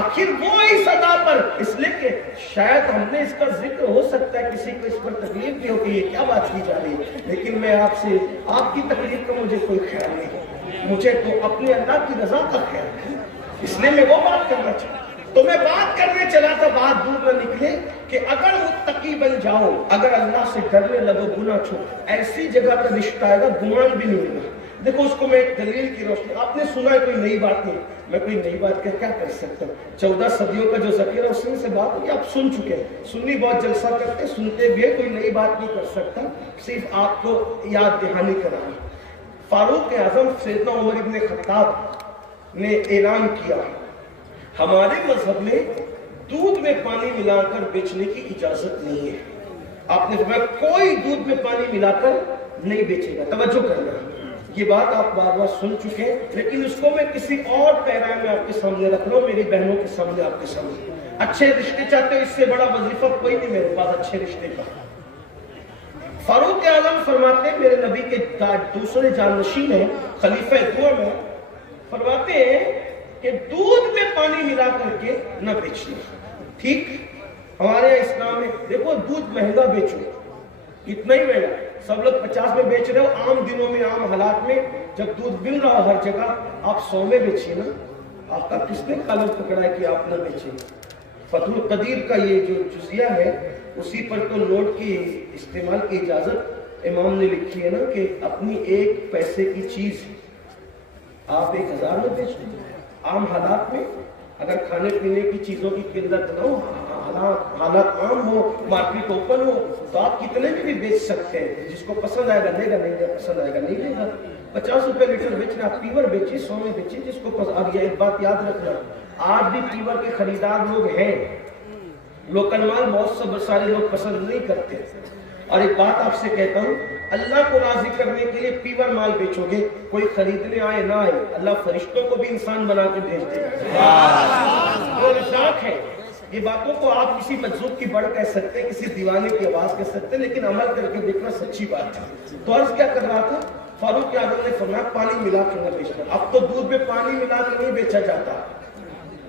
آخر وہ اس ادا پر، اس لیے کہ شاید ہم نے اس کا ذکر ہو سکتا ہے کسی کو اس پر تکلیف بھی ہو کہ یہ کیا بات کی جا رہی ہے، لیکن میں آپ سے آپ کی تکلیف کا مجھے کوئی خیال نہیں، مجھے تو اپنے اللہ کی رضا کا خیال ہے، اس لیے میں وہ بات کرنا چاہتا ہوں۔ تو میں بات کرنے چلا تھا، بات دور نہ نکلے کہ اگر متقی بن جاؤ، اگر اللہ سے ڈرنے لگو، گناہ چھوڑ، ایسی جگہ کا رشتہ آئے گا گمان بھی نہیں ہوگا۔ دیکھو اس کو میں ایک دلیل کی روشنی، آپ نے سنا ہے کوئی نئی بات نہیں، میں کوئی نئی بات کیا کر سکتا ہوں، 14 صدیوں کا جو ذخیرہ اس سے بات ہوگی، آپ سن چکے ہیں، سنی بہت جلسہ کرتے سنتے بھی ہے، کوئی نئی بات نہیں کر سکتا، صرف آپ کو یاد دہانی کرانا۔ فاروق اعظم سیدنا عمر ابن خطاب نے اعلان کیا ہمارے مذہب میں دودھ میں پانی ملا کر بیچنے کی اجازت نہیں ہے۔ آپ نے فرمایا کوئی دودھ میں پانی ملا کر نہیں بیچے گا، توجہ کرنا، یہ بات آپ بار بار سن چکے ہیں، لیکن اس کو میں کسی اور پیرا میں آپ کے سامنے رکھ رہا ہوں، میری بہنوں کے سامنے، آپ کے سامنے۔ اچھے رشتے چاہتے ہو، اس سے بڑا وظیفہ کوئی نہیں میرے پاس اچھے رشتے کا۔ فاروق اعظم فرماتے ہیں، میرے نبی کے دوسرے جانشین ہیں، خلیفہ دوم ہیں، فرماتے ہیں کہ دودھ میں پانی ملا کر کے نہ بیچنا، ٹھیک؟ ہمارے یہاں اسلام میں دیکھو دودھ مہنگا بیچو، اتنا ہی مہنگا، سب لوگ 50 میں بیچ رہے ہو، عام دنوں میں عام حالات میں جب دودھ مل رہا ہو ہر جگہ، آپ 100 میں بیچیے نا، آپ کا کس نے قلم پکڑا ہے کہ آپ نہ بیچیں؟ فتح القدیر کا یہ جو جزیہ ہے اسی پر تو نوٹ کی استعمال کی اجازت امام نے لکھی ہے نا کہ اپنی 1 پیسے کی چیز آپ 1000 میں بیچ دیں۔ عام حالات میں اگر کھانے پینے کی چیزوں کی قلت نہ ہو، حالات عام ہو، مارکیٹ اوپن ہو، تو آپ کتنے میں بھی بیچ سکتے ہیں، جس کو پسند آئے گا لے گا، نہیں پسند آئے گا نہیں لے گا۔ 50 روپے لیٹر بیچ رہے، آپ پیور بیچیے، 100 میں بیچیے، جس کو پسند۔ اب یہ ایک بات یاد رکھنا، آج بھی پیور کے خریدار لوگ ہیں، لوکل مال بہت سارے لوگ پسند نہیں کرتے۔ اور ایک بات آپ سے کہتا ہوں، اللہ کو راضی کرنے کے لیے پیور مال بیچو گے، کوئی خریدنے آئے نہ آئے، اللہ فرشتوں کو بھی انسان بنا کے بھیج دے گا۔ وہ رزاق ہے۔ یہ باتوں کو آپ کسی مجذوب کی بڑھ کہہ سکتے ہیں، کسی دیوانے کی آواز کہہ سکتے ہیں، لیکن عمل کر کے دیکھنا سچی بات ہے۔ تو عرض کیا کر رہا تھا، فاروق اعظم نے فرمایا پانی ملا کے نہ بیچنا۔ اب تو دودھ میں پانی ملا کے نہیں بیچا جاتا،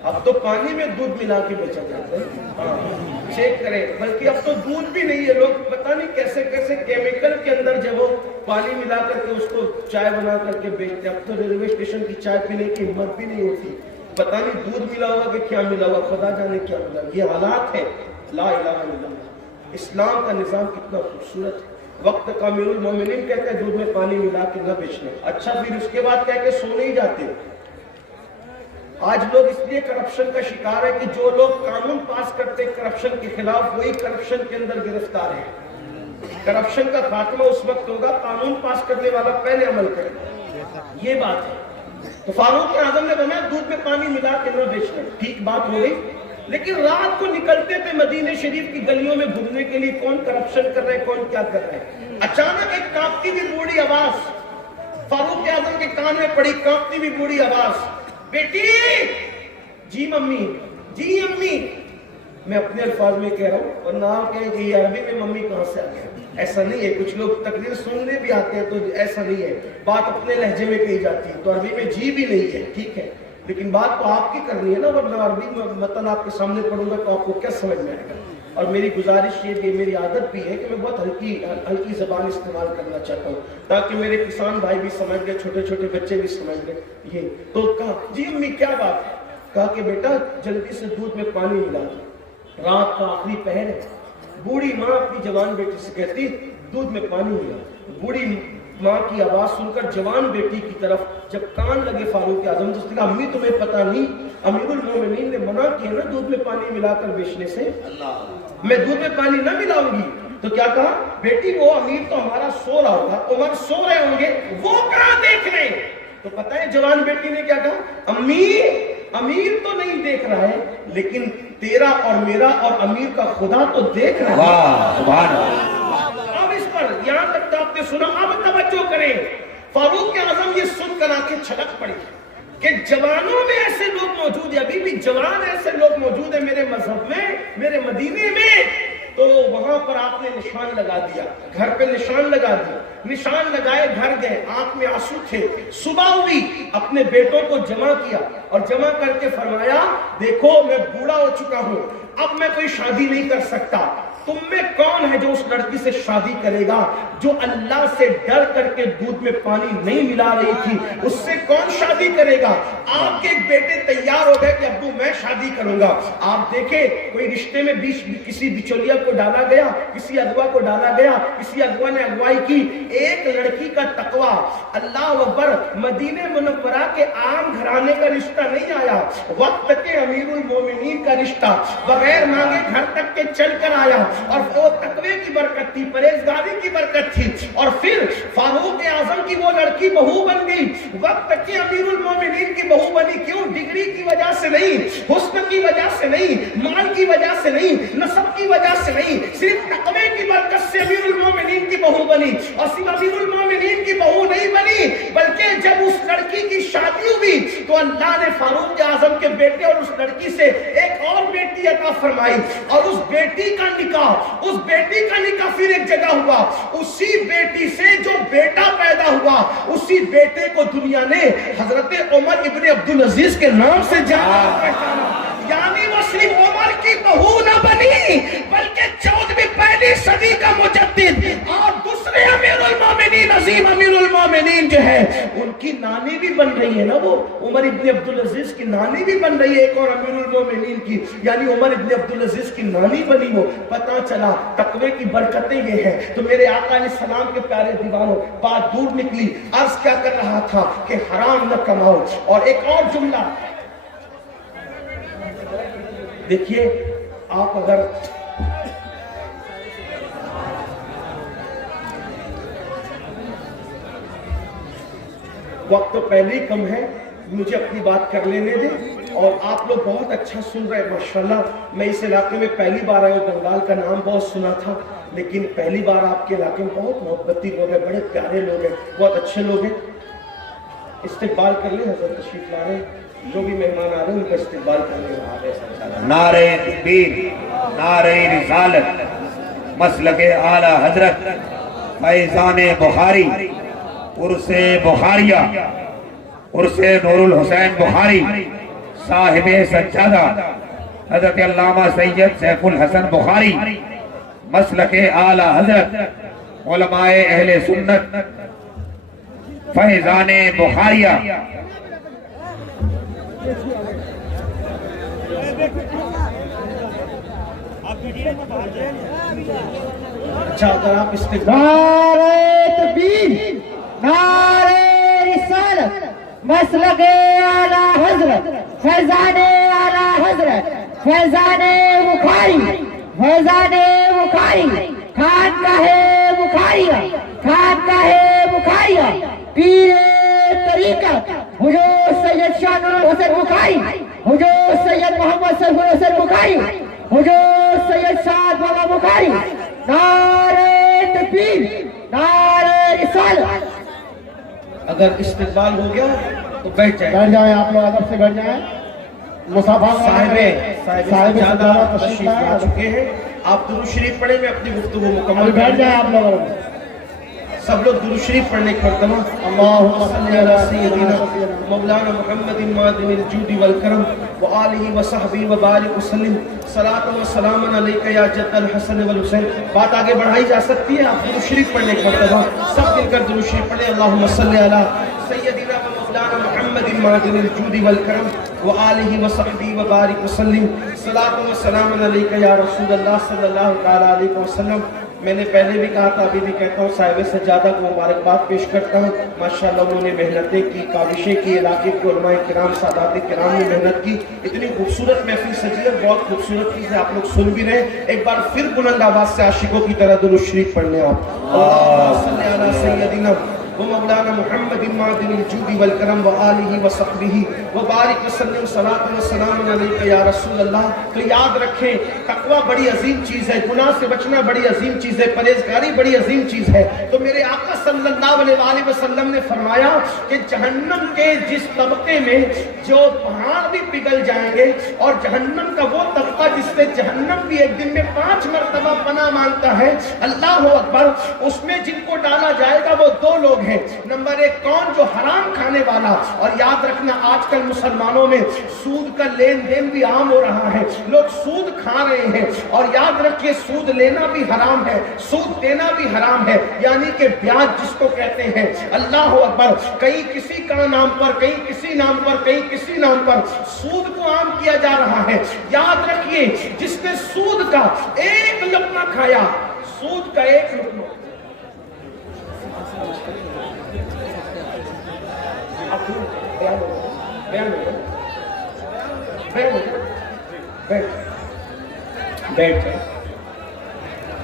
اب تو پانی میں دودھ ملا کے بیچا جاتا ہے، چیک کریں، بلکہ اب تو دودھ بھی نہیں ہے، لوگ پتہ نہیں کیسے کیسے کیمیکل کے اندر جب وہ پانی ملا کر کے اس کو چائے بنا کر کے بیچتے ہیں۔ اب تو ریلوے اسٹیشن کی چائے پینے کی ہمت بھی نہیں ہوتی، پتہ نہیں دودھ ملا ہوا کہ کیا ملا ہوا، خدا جانے کیا ملا۔ یہ حالات ہے۔ لا الہ الا اللہ، اسلام کا نظام کتنا خوبصورت ہے۔ وقت کا امیر المومنین کہتے ہیں دودھ میں پانی ملا کے نہ بیچنے، اچھا پھر اس کے بعد کہہ کے سو نہیں جاتے۔ آج لوگ اس لیے کرپشن کا شکار ہے کہ جو لوگ قانون پاس کرتے کرپشن کے خلاف، وہی کرپشن کے اندر گرفتار ہے۔ کرپشن کا خاتمہ اس وقت ہوگا قانون پاس کرنے والا پہلے عمل کرے، یہ بات ہے۔ تو فاروق اعظم نے بنایا دودھ میں پانی ملا کے نہ بیچنا، ٹھیک بات ہو گئی۔ لیکن رات کو نکلتے تھے مدینہ شریف کی گلیوں میں گھومنے کے لیے، کون کرپشن کر رہے ہیں، کون کیا کر رہے ہیں۔ اچانک ایک کانپتی بھی بوڑھی آواز فاروق اعظم کے کان میں پڑی، کانپتی بھی بوڑھی آواز، بیٹی۔ جی ممی، جی امی، میں اپنے الفاظ میں کہہ رہا ہوں، اور نہ کہیں کہ یہ عربی میں ممی کہاں سے آ گیا، ایسا نہیں ہے۔ کچھ لوگ تقریر سننے بھی آتے ہیں تو ایسا نہیں ہے، بات اپنے لہجے میں کہی جاتی ہے، تو عربی میں جی بھی نہیں ہے، ٹھیک ہے، لیکن بات تو آپ کی کرنی ہے نا، ورنہ عربی متن آپ کے سامنے پڑھوں گا تو آپ کو کیا سمجھ میں آئے گا۔ اور میری گزارش یہ میری عادت بھی ہے کہ میں بہت ہلکی زبان استعمال کرنا چاہتا ہوں تاکہ میرے کسان بھائی بھی سمجھ لیں، چھوٹے چھوٹے بچے بھی سمجھ لیں۔ یہ تو کہا جی امی کیا بات ہے؟ کہا کہ بیٹا جلدی سے دودھ میں پانی ملا دو، رات کا آخری پہر ہے۔ بوڑھی ماں اپنی جوان بیٹی سے کہتی دودھ میں پانی ملا۔ بوڑھی ماں کی آواز سن کر جوان بیٹی کی طرف جب کان لگے فاروق اعظم تو اس نے کہا امی تمہیں پتہ نہیں امیر المومنین نے منع کیا نا دودھ میں پانی ملا کر بیچنے سے، میں دودھ میں پانی نہ ملاؤں گی۔ تو کیا کہا بیٹی وہ امیر تو ہمارا سو رہا ہوگا، عمر سو رہے ہوں گے، وہ کہاں دیکھ رہے ہیں؟ تو پتہ ہے جوان بیٹی نے کیا کہا، امی امیر تو نہیں دیکھ رہا ہے لیکن تیرا اور میرا اور امیر کا خدا تو دیکھ رہا ہے۔ واہ سبحان اللہ۔ اب اس پر یہاں تک تو آپ نے سنا، اب توجہ کریں۔ فاروق اعظم یہ سن کر آنکھیں چھلک پڑی کہ جوانوں میں ایسے لوگ موجود ہیں، ابھی بھی جوان ایسے لوگ موجود ہیں میرے مذہب میں، میرے مدینے میں۔ تو وہاں پر آپ نے نشان لگا دیا، گھر پہ نشان لگا دیا، نشان لگائے گھر گئے، آنکھ میں آنسو تھے۔ صبح ہوئی، اپنے بیٹوں کو جمع کیا اور جمع کر کے فرمایا دیکھو میں بوڑھا ہو چکا ہوں، اب میں کوئی شادی نہیں کر سکتا، تم میں کون ہے جو اس لڑکی سے شادی کرے گا جو اللہ سے ڈر کر کے دودھ میں پانی نہیں ملا رہی تھی، اس سے کون شادی کرے گا؟ آپ کے ایک بیٹے تیار ہو گئے کہ ابو میں شادی کروں گا۔ آپ دیکھیں کوئی رشتے میں کسی بچولیا کو ڈالا گیا، کسی اغوا کو ڈالا گیا، کسی اغوا نے اغوائی کی، ایک لڑکی کا تقویٰ، اللہ اکبر، مدینہ منورہ کے عام گھرانے کا رشتہ نہیں آیا، وقت کے امیر المومنین کا رشتہ بغیر مانگے گھر تک کے چل کر آیا، اور وہ تقوی کی برکت تھی، پرہیزگاری کی برکت تھی، اور پھر فاروق اعظم کی وہ لڑکی بہو بن گئی، وقت کے امیر المومنین کی بہو بنی۔ کیوں؟ ڈگری کی وجہ سے نہیں، حسن کی وجہ سے نہیں، مال کی وجہ سے نہیں، نسب کی وجہ سے نہیں، صرف تقوی کی برکت سے امیر المومنین کی بہو بنی۔ اور صرف امیر المومنین کی بہو نہیں بنی بلکہ جب اس لڑکی کی شادی ہوئی تو اللہ نے فاروق اعظم کے بیٹے اور اس لڑکی سے ایک اور بیٹی عطا فرمائی، اور اس بیٹی کا نکاح پھر ایک جگہ ہوا، اسی بیٹی سے جو بیٹا پیدا ہوا اسی بیٹے کو دنیا نے حضرت عمر ابن عبدالعزیز کے نام سے جانا پہچانا۔ یعنی وہ صرف عمر کی بہو نہ بنی بلکہ 14ویں پہلی صدی کا مجدد اور دوسرے امیر المومنین، عظیم امیر المومنین جو ہے ان کی نانی بھی بن رہی ہے نا، وہ عمر ابن عبدالعزیز کی نانی بھی بن رہی ہے، ایک اور امیر المومنین کی، یعنی عمر ابن عبدالعزیز کی نانی بنی وہ۔ پتہ چلا تقوی کی برکتیں یہ ہیں۔ تو میرے آقا علیہ السلام کے پیارے دیوانوں، بات دور نکلی، عرض کیا کر رہا تھا کہ حرام نہ کماؤ۔ اور ایک اور جملہ دیکھیے، آپ اگر وقت تو پہلے ہی کم ہے، مجھے اپنی بات کر لینے دیں، اور آپ لوگ بہت اچھا سن رہے ہیں ماشاءاللہ۔ میں اس علاقے میں پہلی بار آیا ہوں، بنگال کا نام بہت سنا تھا لیکن پہلی بار آپ کے علاقے میں بہت محبتی لوگ ہیں، بڑے پیارے لوگ ہیں، بہت اچھے لوگ ہیں۔ استقبال کر لیں، حضرت تشریف لا رہے ہیں، جو بھی مہمان آ رہے ہیں ان کا استقبال کر لیں۔ نعرہ تکبیر، نعرہ رسالت، مسلک اعلی حضرت فیضان بخاری، عرس بخاریہ، عرس نور الحسین بخاری، صاحب سجادہ حضرت علامہ سید سیف الحسن بخاری مسلک اعلی حضرت علماء اہل سنت فیضان بخاریہ اچھا اگر آپ استقبال نعرہ تکبیر، نعرہ رسالت، مسلک اعلی حضرت فیضان اعلی حضرت فیضان بخاری، فیضان بخاری، خانقاہ بخاریہ، خانقاہ بخاریہ، پیر طریقت حضور سید شاہ نور الحسن بخاری، حضور سید محمد سیف الحسن بخاری، حضور سید سعد بابا بخاری، نعرہ تکبیر، نعرہ رسالت۔ اگر استقبال ہو گیا تو بیٹھ جائیں۔ بیٹھ جائیں، آپ لوگ ادب سے بیٹھ جائیں۔ مصافہ صاحب صاحب زیادہ تشریف لا چکے ہیں، آپ درود شریف پڑھیں، میں اپنی گفتگو مکمل بیٹھ جائیں آپ لوگ۔ سب لوگ درود شریف پڑھنے کی مرتبہ اللہم صلی علی سیدنا مولانا محمد معدن الجود والکرم وآلہ وصحبہ وبارک وسلم صلاۃ و سلام علیک یا جد الحسن والحسین۔ بات آگے بڑھائی جا سکتی ہے، آپ درود شریف پڑھنے کی مرتبہ سب مل کر درود شریف پڑھیں۔ اللہم صلی علی سیدنا مولانا محمد معدن الجود والکرم وآلہ وصحبہ وبارک وسلم صلاۃ و سلام علیک یا رسول اللہ صلی اللہ تعالیٰ علیہ وسلم۔ میں نے پہلے بھی کہا تھا، ابھی بھی کہتا ہوں، صاحب سجادہ کو مبارکباد پیش کرتا ہوں۔ ماشاءاللہ انہوں نے محنتیں کی، کاوشیں کی، علاقے کے علماء کرام سادات کرام نے محنت کی، اتنی خوبصورت محفل سجی ہے، بہت خوبصورت چیز ہے، آپ لوگ سن بھی رہے ہیں۔ ایک بار پھر بلند آواز سے عاشقوں کی طرح درود شریف پڑھ لیں آپ۔ اللہم صلی علی سیدنا ومولانا محمد معدن الجود والکرم وآلہ وصحبہ وبارک وسلم صلاۃ و سلام علیک یا رسول اللہ۔ تو یاد رکھیں، تقویٰ بڑی عظیم چیز ہے، گناہ سے بچنا بڑی عظیم چیز ہے، پرہیزگاری بڑی عظیم چیز ہے۔ تو میرے آقا صلی اللہ علیہ وآلہ وسلم نے فرمایا کہ جہنم کے جس طبقے میں جو پہاڑ بھی پگھل جائیں گے، اور جہنم کا وہ طبقہ جس سے جہنم بھی ایک دن میں 5 مرتبہ پناہ مانگتا ہے، اللہ اکبر، اس میں جن کو ڈالا جائے گا وہ 2 لوگ ہیں۔ نمبر 1 کون؟ جو حرام کھانے والا، اور یاد رکھنا آج کل مسلمانوں میں سود کا لین دین بھی عام ہو رہا ہے، لوگ سود کھا رہے ہیں، اور یاد رکھیے سود لینا بھی حرام ہے، سود دینا بھی حرام ہے، یعنی کہ بیاج جس کو کہتے ہیں۔ اللہ اکبر، کہیں کسی کا نام پر، کہیں کسی نام پر، کہیں کسی نام پر سود کو عام کیا جا رہا ہے۔ یاد رکھیے جس نے سود کا 1 لقمہ کھایا، سود کا 1 لقمہ، بیٹھ جائیں۔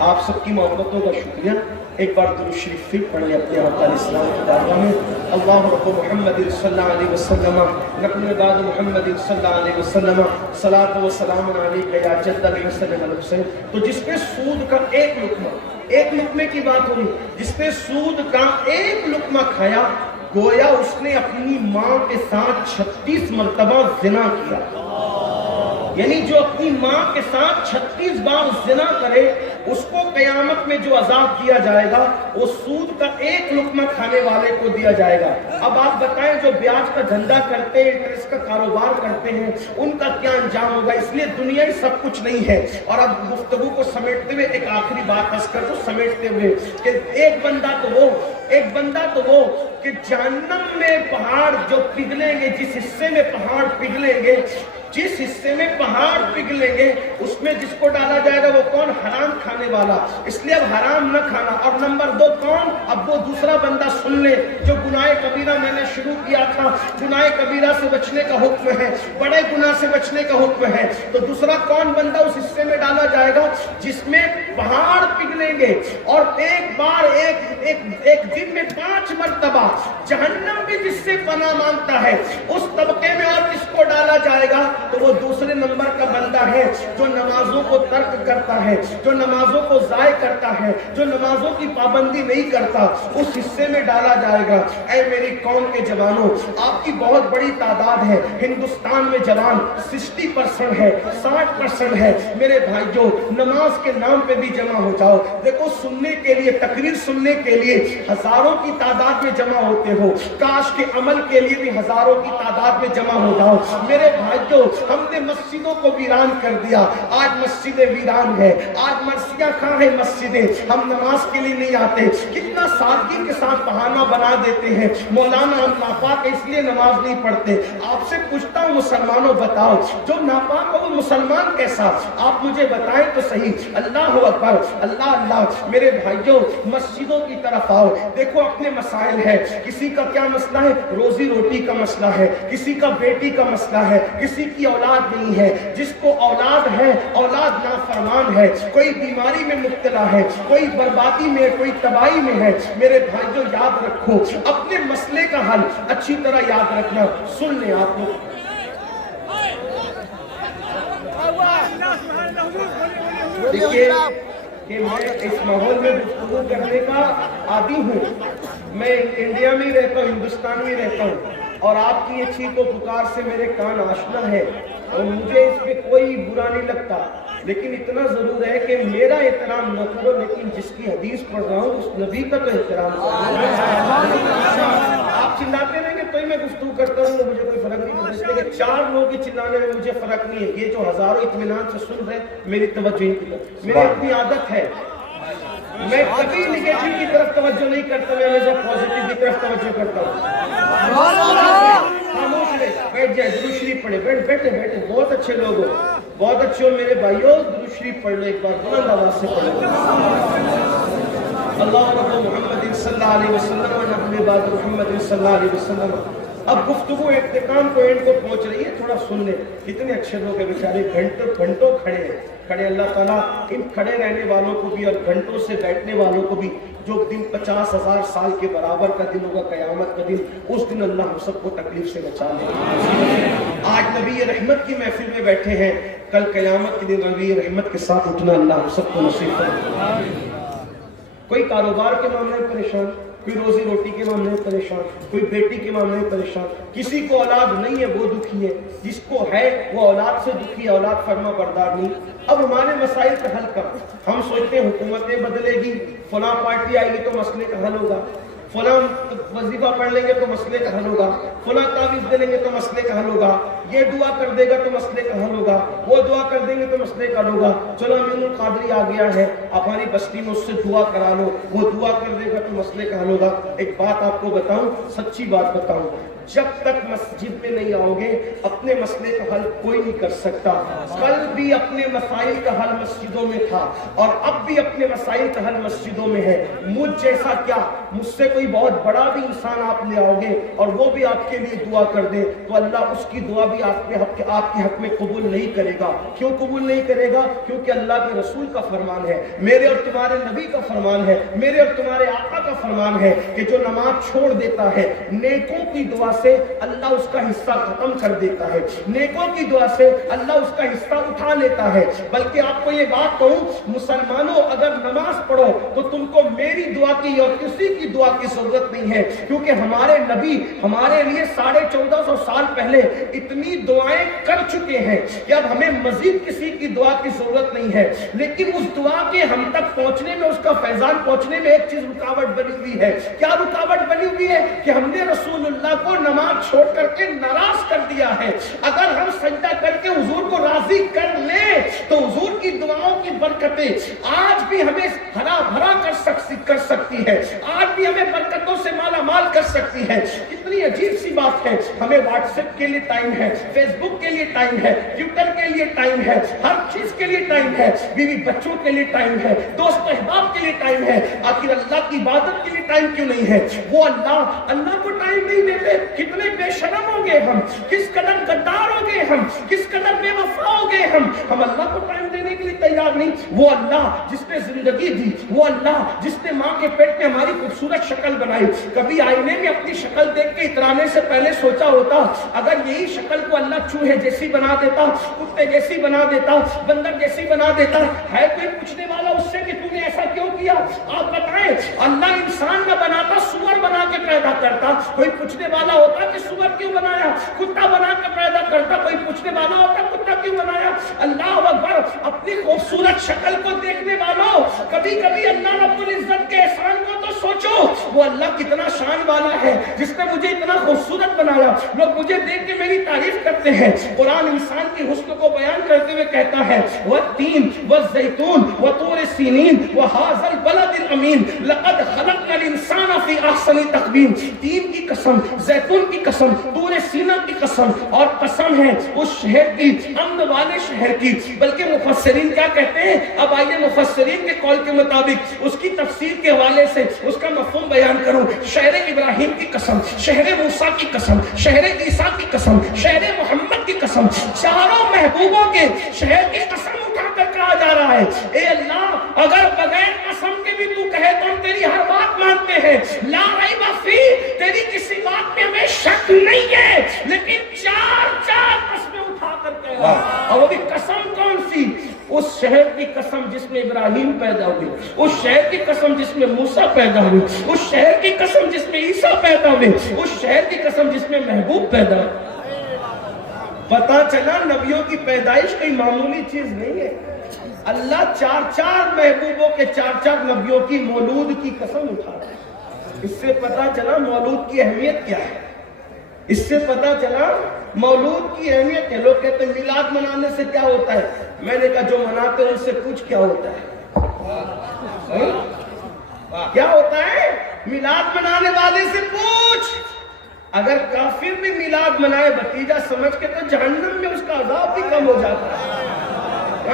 آپ سب کی محبتوں کا شکریہ۔ ایک بار درود شریف پھر پڑھ لیں اپنے آقا علیہ السلام کی بارگاہ میں۔ اللہ رب محمد صلی اللہ علیہ وسلم نحن بعد محمد صلی اللہ علیہ وسلم صلاۃ و سلام علیک یا جد الحسن والحسین۔ تو جس نے سود کا 1 لقمہ، 1 لقمے کی بات ہوئی، جس نے سود کا 1 لقمہ کھایا، گویا اس نے اپنی ماں کے ساتھ 36 مرتبہ زنا کیا۔ یعنی جو اپنی ماں کے ساتھ 36 بار زنا کرے، اس کو قیامت میں جو عذاب دیا جائے گا وہ سود کا 1 لقمہ کھانے والے کو دیا جائے گا۔ اب آپ بتائیں جو بیاج کا دھندا کرتے ہیں، انٹرسٹ کا کاروبار کرتے ہیں، ان کا کیا انجام ہوگا؟ اس لیے دنیا ہی سب کچھ نہیں ہے۔ اور اب گفتگو کو سمیٹتے ہوئے ایک آخری بات عرض کر دوں، سمیٹتے ہوئے کہ ایک بندہ تو وہ کہ جہنم میں پہاڑ جو پگھلیں گے، جس حصے میں پہاڑ پگھلیں گے، جس حصے میں پہاڑ پگھلیں گے، اس میں جس کو ڈالا جائے گا وہ کون؟ حرام کھانے والا۔ اس لیے اب حرام نہ کھانا۔ اور نمبر 2 کون؟ اب وہ دوسرا بندہ سن لے جو گناہ کبیرہ میں نے شروع کیا تھا، گناہ کبیرہ سے بچنے کا حکم ہے، بڑے گناہ سے بچنے کا حکم ہے۔ تو دوسرا کون بندہ اس حصے میں ڈالا جائے گا جس میں پہاڑ پگھلیں گے، اور ایک دن میں 5 مرتبہ جہنم بھی جس سے پناہ مانگتا ہے، اس طبقے میں اور کس کو ڈالا جائے گا؟ تو وہ دوسرے نمبر کا بندہ بندہ ہے جو نمازوں کو ترک کرتا ہے, جو نمازوں کو ضائع کرتا ہے, جو نمازوں کی پابندی نہیں کرتا, اس حصے میں ڈالا جائے گا. اے میری قوم کے جوانوں, آپ کی بہت بڑی تعداد ہے, ہندوستان میں جوان 60% ہے, 60% ہے. میرے بھائیوں, نماز کے نام پہ بھی جمع ہو جاؤ. دیکھو, سننے کے لیے, تقریر سننے کے لیے ہزاروں کی تعداد میں جمع ہوتے ہو, کاش کے عمل کے لیے بھی ہزاروں کی تعداد میں جمع ہو جاؤ. میرے بھائیوں, ہم نے مسجدوں کو ویران کر دیا. آج مسجدیں ویران ہے, آج مرثیہ کہاں ہے مسجدیں, ہم نماز کے لیے نہیں آتے. کتنا سادگی کے ساتھ بہانہ بنا دیتے ہیں, مولانا ہم ناپاک ہے اس لیے نماز نہیں پڑھتے. آپ سے پوچھتا ہوں مسلمانوں, بتاؤ جو ناپاک ہو وہ مسلمان کیسا؟ آپ مجھے بتائیں تو صحیح. اللہ اکبر, اللہ اللہ. میرے بھائیوں, مسجدوں کی طرف آؤ. دیکھو, اپنے مسائل ہے. کسی کا کیا مسئلہ ہے؟ روزی روٹی کا مسئلہ ہے, کسی کا بیٹی کا مسئلہ ہے, کسی کی اولاد نہیں ہے. جس کو اولاد ہے, اولاد نافرمان ہے, کوئی بیماری میں مبتلا ہے, کوئی بربادی میں, کوئی تباہی میں ہے. میرے بھائیوں, یاد رکھو اپنے مسئلے کا حل اچھی طرح یاد رکھنا. سن لیں آپ لوگ, دیکھیے کہ میں اس ماحول میں گفتگو کرنے کا عادی ہوں. میں انڈیا میں رہتا ہوں, ہندوستان میں رہتا ہوں, اور آپ کی یہ چیخ و پکار سے میرے کان آشنا ہے, اور مجھے اس پہ کوئی برا نہیں لگتا. لیکن اتنا ضرور ہے کہ میرا احترام نہ کرو, لیکن جس کی حدیث پڑھ رہا ہوں اس نبی کا تو احترام کرو. آپ چلاتے رہیں گے تو ہی میں گفتگو کرتا ہوں, مجھے کوئی فرق نہیں پڑتا. کہ 4 لوگ ہی چلانے میں مجھے فرق نہیں ہے. یہ جو ہزاروں اطمینان سے سن رہے, میری توجہ ان کی طرف, میری اپنی عادت ہے, میں کبھی نگیٹو کی طرف توجہ نہیں کرتا, میں ہمیشہ پازیٹو کی طرف توجہ کرتا ہوں. خاموش رہے, بیٹھ جائے, درود شریف پڑھے, بیٹھے بیٹھے. بہت اچھے لوگ ہو, بہت اچھے ہو میرے بھائیوں. درود شریف پڑھ لو ایک بار, بلند آواز سے پڑھ لو. اللہ رب محمد صلی اللہ علیہ وسلم و نبی بعد محمد صلی اللہ علیہ وسلم. اب گفتگو اختتام کو اینڈ کو پہنچ رہی ہے, تھوڑا سن لیں. کتنے اچھے لوگ ہیں بیچارے, گھنٹوں کھڑے ہیں. کھڑے, اللہ تعالیٰ ان کھڑے رہنے والوں کو بھی اور گھنٹوں سے بیٹھنے والوں کو بھی, جو دن 50,000 سال کے برابر کا دن ہوگا, قیامت کا دن, اس دن اللہ ہم سب کو تکلیف سے بچا لے. آج نبی رحمت کی محفل میں بیٹھے ہیں, کل قیامت کے دن نبی رحمت کے ساتھ اٹھنا اللہ ہم سب کو نصیب کرے. کوئی کاروبار کے معاملے میں پریشان, کوئی روزی روٹی کے معاملے میں پریشان, کوئی بیٹی کے معاملے میں پریشان, کسی کو اولاد نہیں ہے وہ دکھی ہے, جس کو ہے وہ اولاد سے دکھی ہے, اولاد فرما بردار نہیں. اب ہمارے مسائل کا حل کر, ہم سوچتے ہیں حکومتیں بدلے گی, فلاں پارٹی آئے گی تو مسئلے کا حل ہوگا, فلاں وظیفہ پڑھ لیں گے تو مسئلے کا حل ہوگا, فلاں تعویذ دے لیں گے تو مسئلے کا حل ہوگا, یہ دعا کر دے گا تو مسئلے کا حل ہوگا, وہ دعا کر دیں گے تو مسئلے کا حل ہوگا. چلو امین القادری آ گیا ہے, ہماری بستی میں اس سے دعا کرا لو, وہ دعا کر دے گا تو مسئلے کا حل ہوگا. ایک بات آپ کو بتاؤں, سچی بات بتاؤں, جب تک مسجد میں نہیں آؤ گے اپنے مسئلے کا حل کوئی نہیں کر سکتا. کل بھی اپنے مسائل کا حل مسجدوں میں تھا, اور اب بھی اپنے مسائل کا حل مسجدوں میں ہے. مجھ جیسا کیا, مجھ سے کوئی بہت بڑا بھی انسان آپ لے آؤ گے اور وہ بھی آپ کے لیے دعا کر دے, تو اللہ اس کی دعا بھی آپ کے حق میں قبول نہیں کرے گا. کیوں قبول نہیں کرے گا؟ کیونکہ اللہ کے رسول کا فرمان ہے, میرے اور تمہارے نبی کا فرمان ہے, میرے اور تمہارے آقا کا فرمان ہے کہ جو نماز چھوڑ دیتا ہے, نیکوں کی دعا سے اللہ اس کا حصہ ختم کر دیتا ہے, نیکوں کی دعا سے اللہ اس کا حصہ اٹھا لیتا ہے. بلکہ آپ کو یہ بات کہوں, مسلمانوں اگر نماز پڑھو تو تم کو میری دعا کی اور کسی کی دعا کی ضرورت نہیں ہے, کیونکہ ہمارے نبی ہمارے لیے 1450 سال پہلے اتنی دعائیں کر چکے ہیں کہ اب ہمیں مزید کسی کی دعا کی ضرورت نہیں ہے. لیکن اس دعا کے ہم تک پہنچنے میں, اس کا فیضان پہنچنے میں ایک چیز رکاوٹ بنی ہوئی ہے. کیا رکاوٹ بنی ہوئی ہے؟ کہ ہم نے رسول اللہ کو نماز چھوڑ کر کے ناراض کر دیا ہے. اگر ہم سجدہ کر کے حضور کو راضی کر لیں تو حضور کی دعاؤں کی برکتیں آج بھی ہمیں ہرا بھرا کر سکتی ہے, آج بھی ہمیں برکتوں سے مالا مال کر سکتی ہے. کتنی عجیب سی بات ہے, ہمیں واٹس ایپ کے لیے ٹائم ہے, فیس بک کے لیے ٹائم ہے, ٹویٹر کے لیے ٹائم ہے, ہر چیز کے لیے ٹائم ہے, بیوی بچوں کے لیے ٹائم ہے, دوست احباب کے لیے ٹائم ہے. آخر اللہ کی عبادت کے لیے ٹائم کیوں نہیں ہے؟ وہ اللہ کو ٹائم نہیں دیتے. کتنے بے شرم ہو گئے ہم, کس قدر غدار ہو گئے ہم, کس قدر بے وفا ہو گئے ہم اللہ کو ٹائم دینے کے کے لیے تیار نہیں. وہ اللہ جس نے زندگی دی, وہ اللہ جس نے ماں کے پیٹ میں ہماری خوبصورت شکل بنائی. کبھی آئینے میں اپنی شکل دیکھ کے اترانے سے پہلے سوچا ہوتا اگر یہی شکل کو اللہ چوہے جیسی بنا دیتا, کتے جیسی بنا دیتا, بندر جیسی بنا دیتا, ہے کوئی پوچھنے والا اس سے کہ تو نے ایسا کیوں کیا؟ آپ بتائیں, اللہ انسان نہ بناتا سور بنا کے پیدا کرتا. کوئی پوچھنے والا ہوتا کہ سور کیوں بنایا؟ کتا بنا کے پیدا کرتا. کوئی پوچھنے والا ہوتا کتا کیوں بنایا؟ اللہ اکبر. اپنی خوبصورت شکل کو دیکھنے والوں, کبھی کبھی اللہ رب العزت کے احسان کو تو سوچو. وہ اللہ کتنا شان والا ہے جس نے مجھے اتنا خوبصورت بنایا. لوگ مجھے دیکھ کے میری تعریف کرتے ہیں. قرآن انسان کی حسن کو بیان کرتے ہوئے کہتا ہے والتین والزیتون وطور سینین وہذا البلد الامین لقد خلقنا الانسان فی احسن تقویم. تین کی قسم, زیتون کی قسم, طور سینہ کی قسم, اور قسم ہے اس شہر کی, امن والے شہر کی. بلکہ مفسرین کیا کہتے ہیں؟ اب آئیے مفسرین کے قول کے مطابق اس کی تفسیر کے حوالے سے اس کا مفہوم بیان کروں. شہر ابراہیم کی قسم, شہر موسیٰ کی قسم, شہر عیسیٰ کی قسم, شہر محمد کی قسم, چاروں محبوبوں کے شہر کی قسم اٹھا کر کہا جا رہا ہے اے اللہ اگر بغیر قسم کے بھی تو کہے تو ہم تیری ہر بات مانتے ہیں. لا ریب فی, تیری کسی بات میں ہمیں شک نہیں ہے, لیکن چار قسمیں اٹھا کر کہہ رہا ہے. اور وہ بھی قسم کون سی؟ اس شہر کی قسم جس میں ابراہیم پیدا ہوئے, اس شہر کی قسم جس میں موسیٰ پیدا ہوئے, اس شہر کی قسم جس میں عیسیٰ پیدا ہوئے, اس شہر کی قسم جس میں محبوب پیدا ہوئے. پتا چلا نبیوں کی پیدائش کوئی معمولی چیز نہیں ہے. اللہ چار محبوبوں کے چار نبیوں کی مولود کی قسم اٹھا رہا ہے. اس سے پتا چلا مولود کی اہمیت کیا ہے. اس سے پتا چلا مولود کی اہمیت ہے. لوگ کہتے ہیں میلاد منانے سے کیا ہوتا ہے؟ میں نے کہا جو مناتے ہیں ان سے پوچھ کیا ہوتا ہے. کیا ہوتا ہے؟ میلاد منانے والے سے پوچھ. اگر کافر بھی میلاد منائے بھتیجا سمجھ کے تو جہنم میں اس کا عذاب بھی کم ہو جاتا ہے.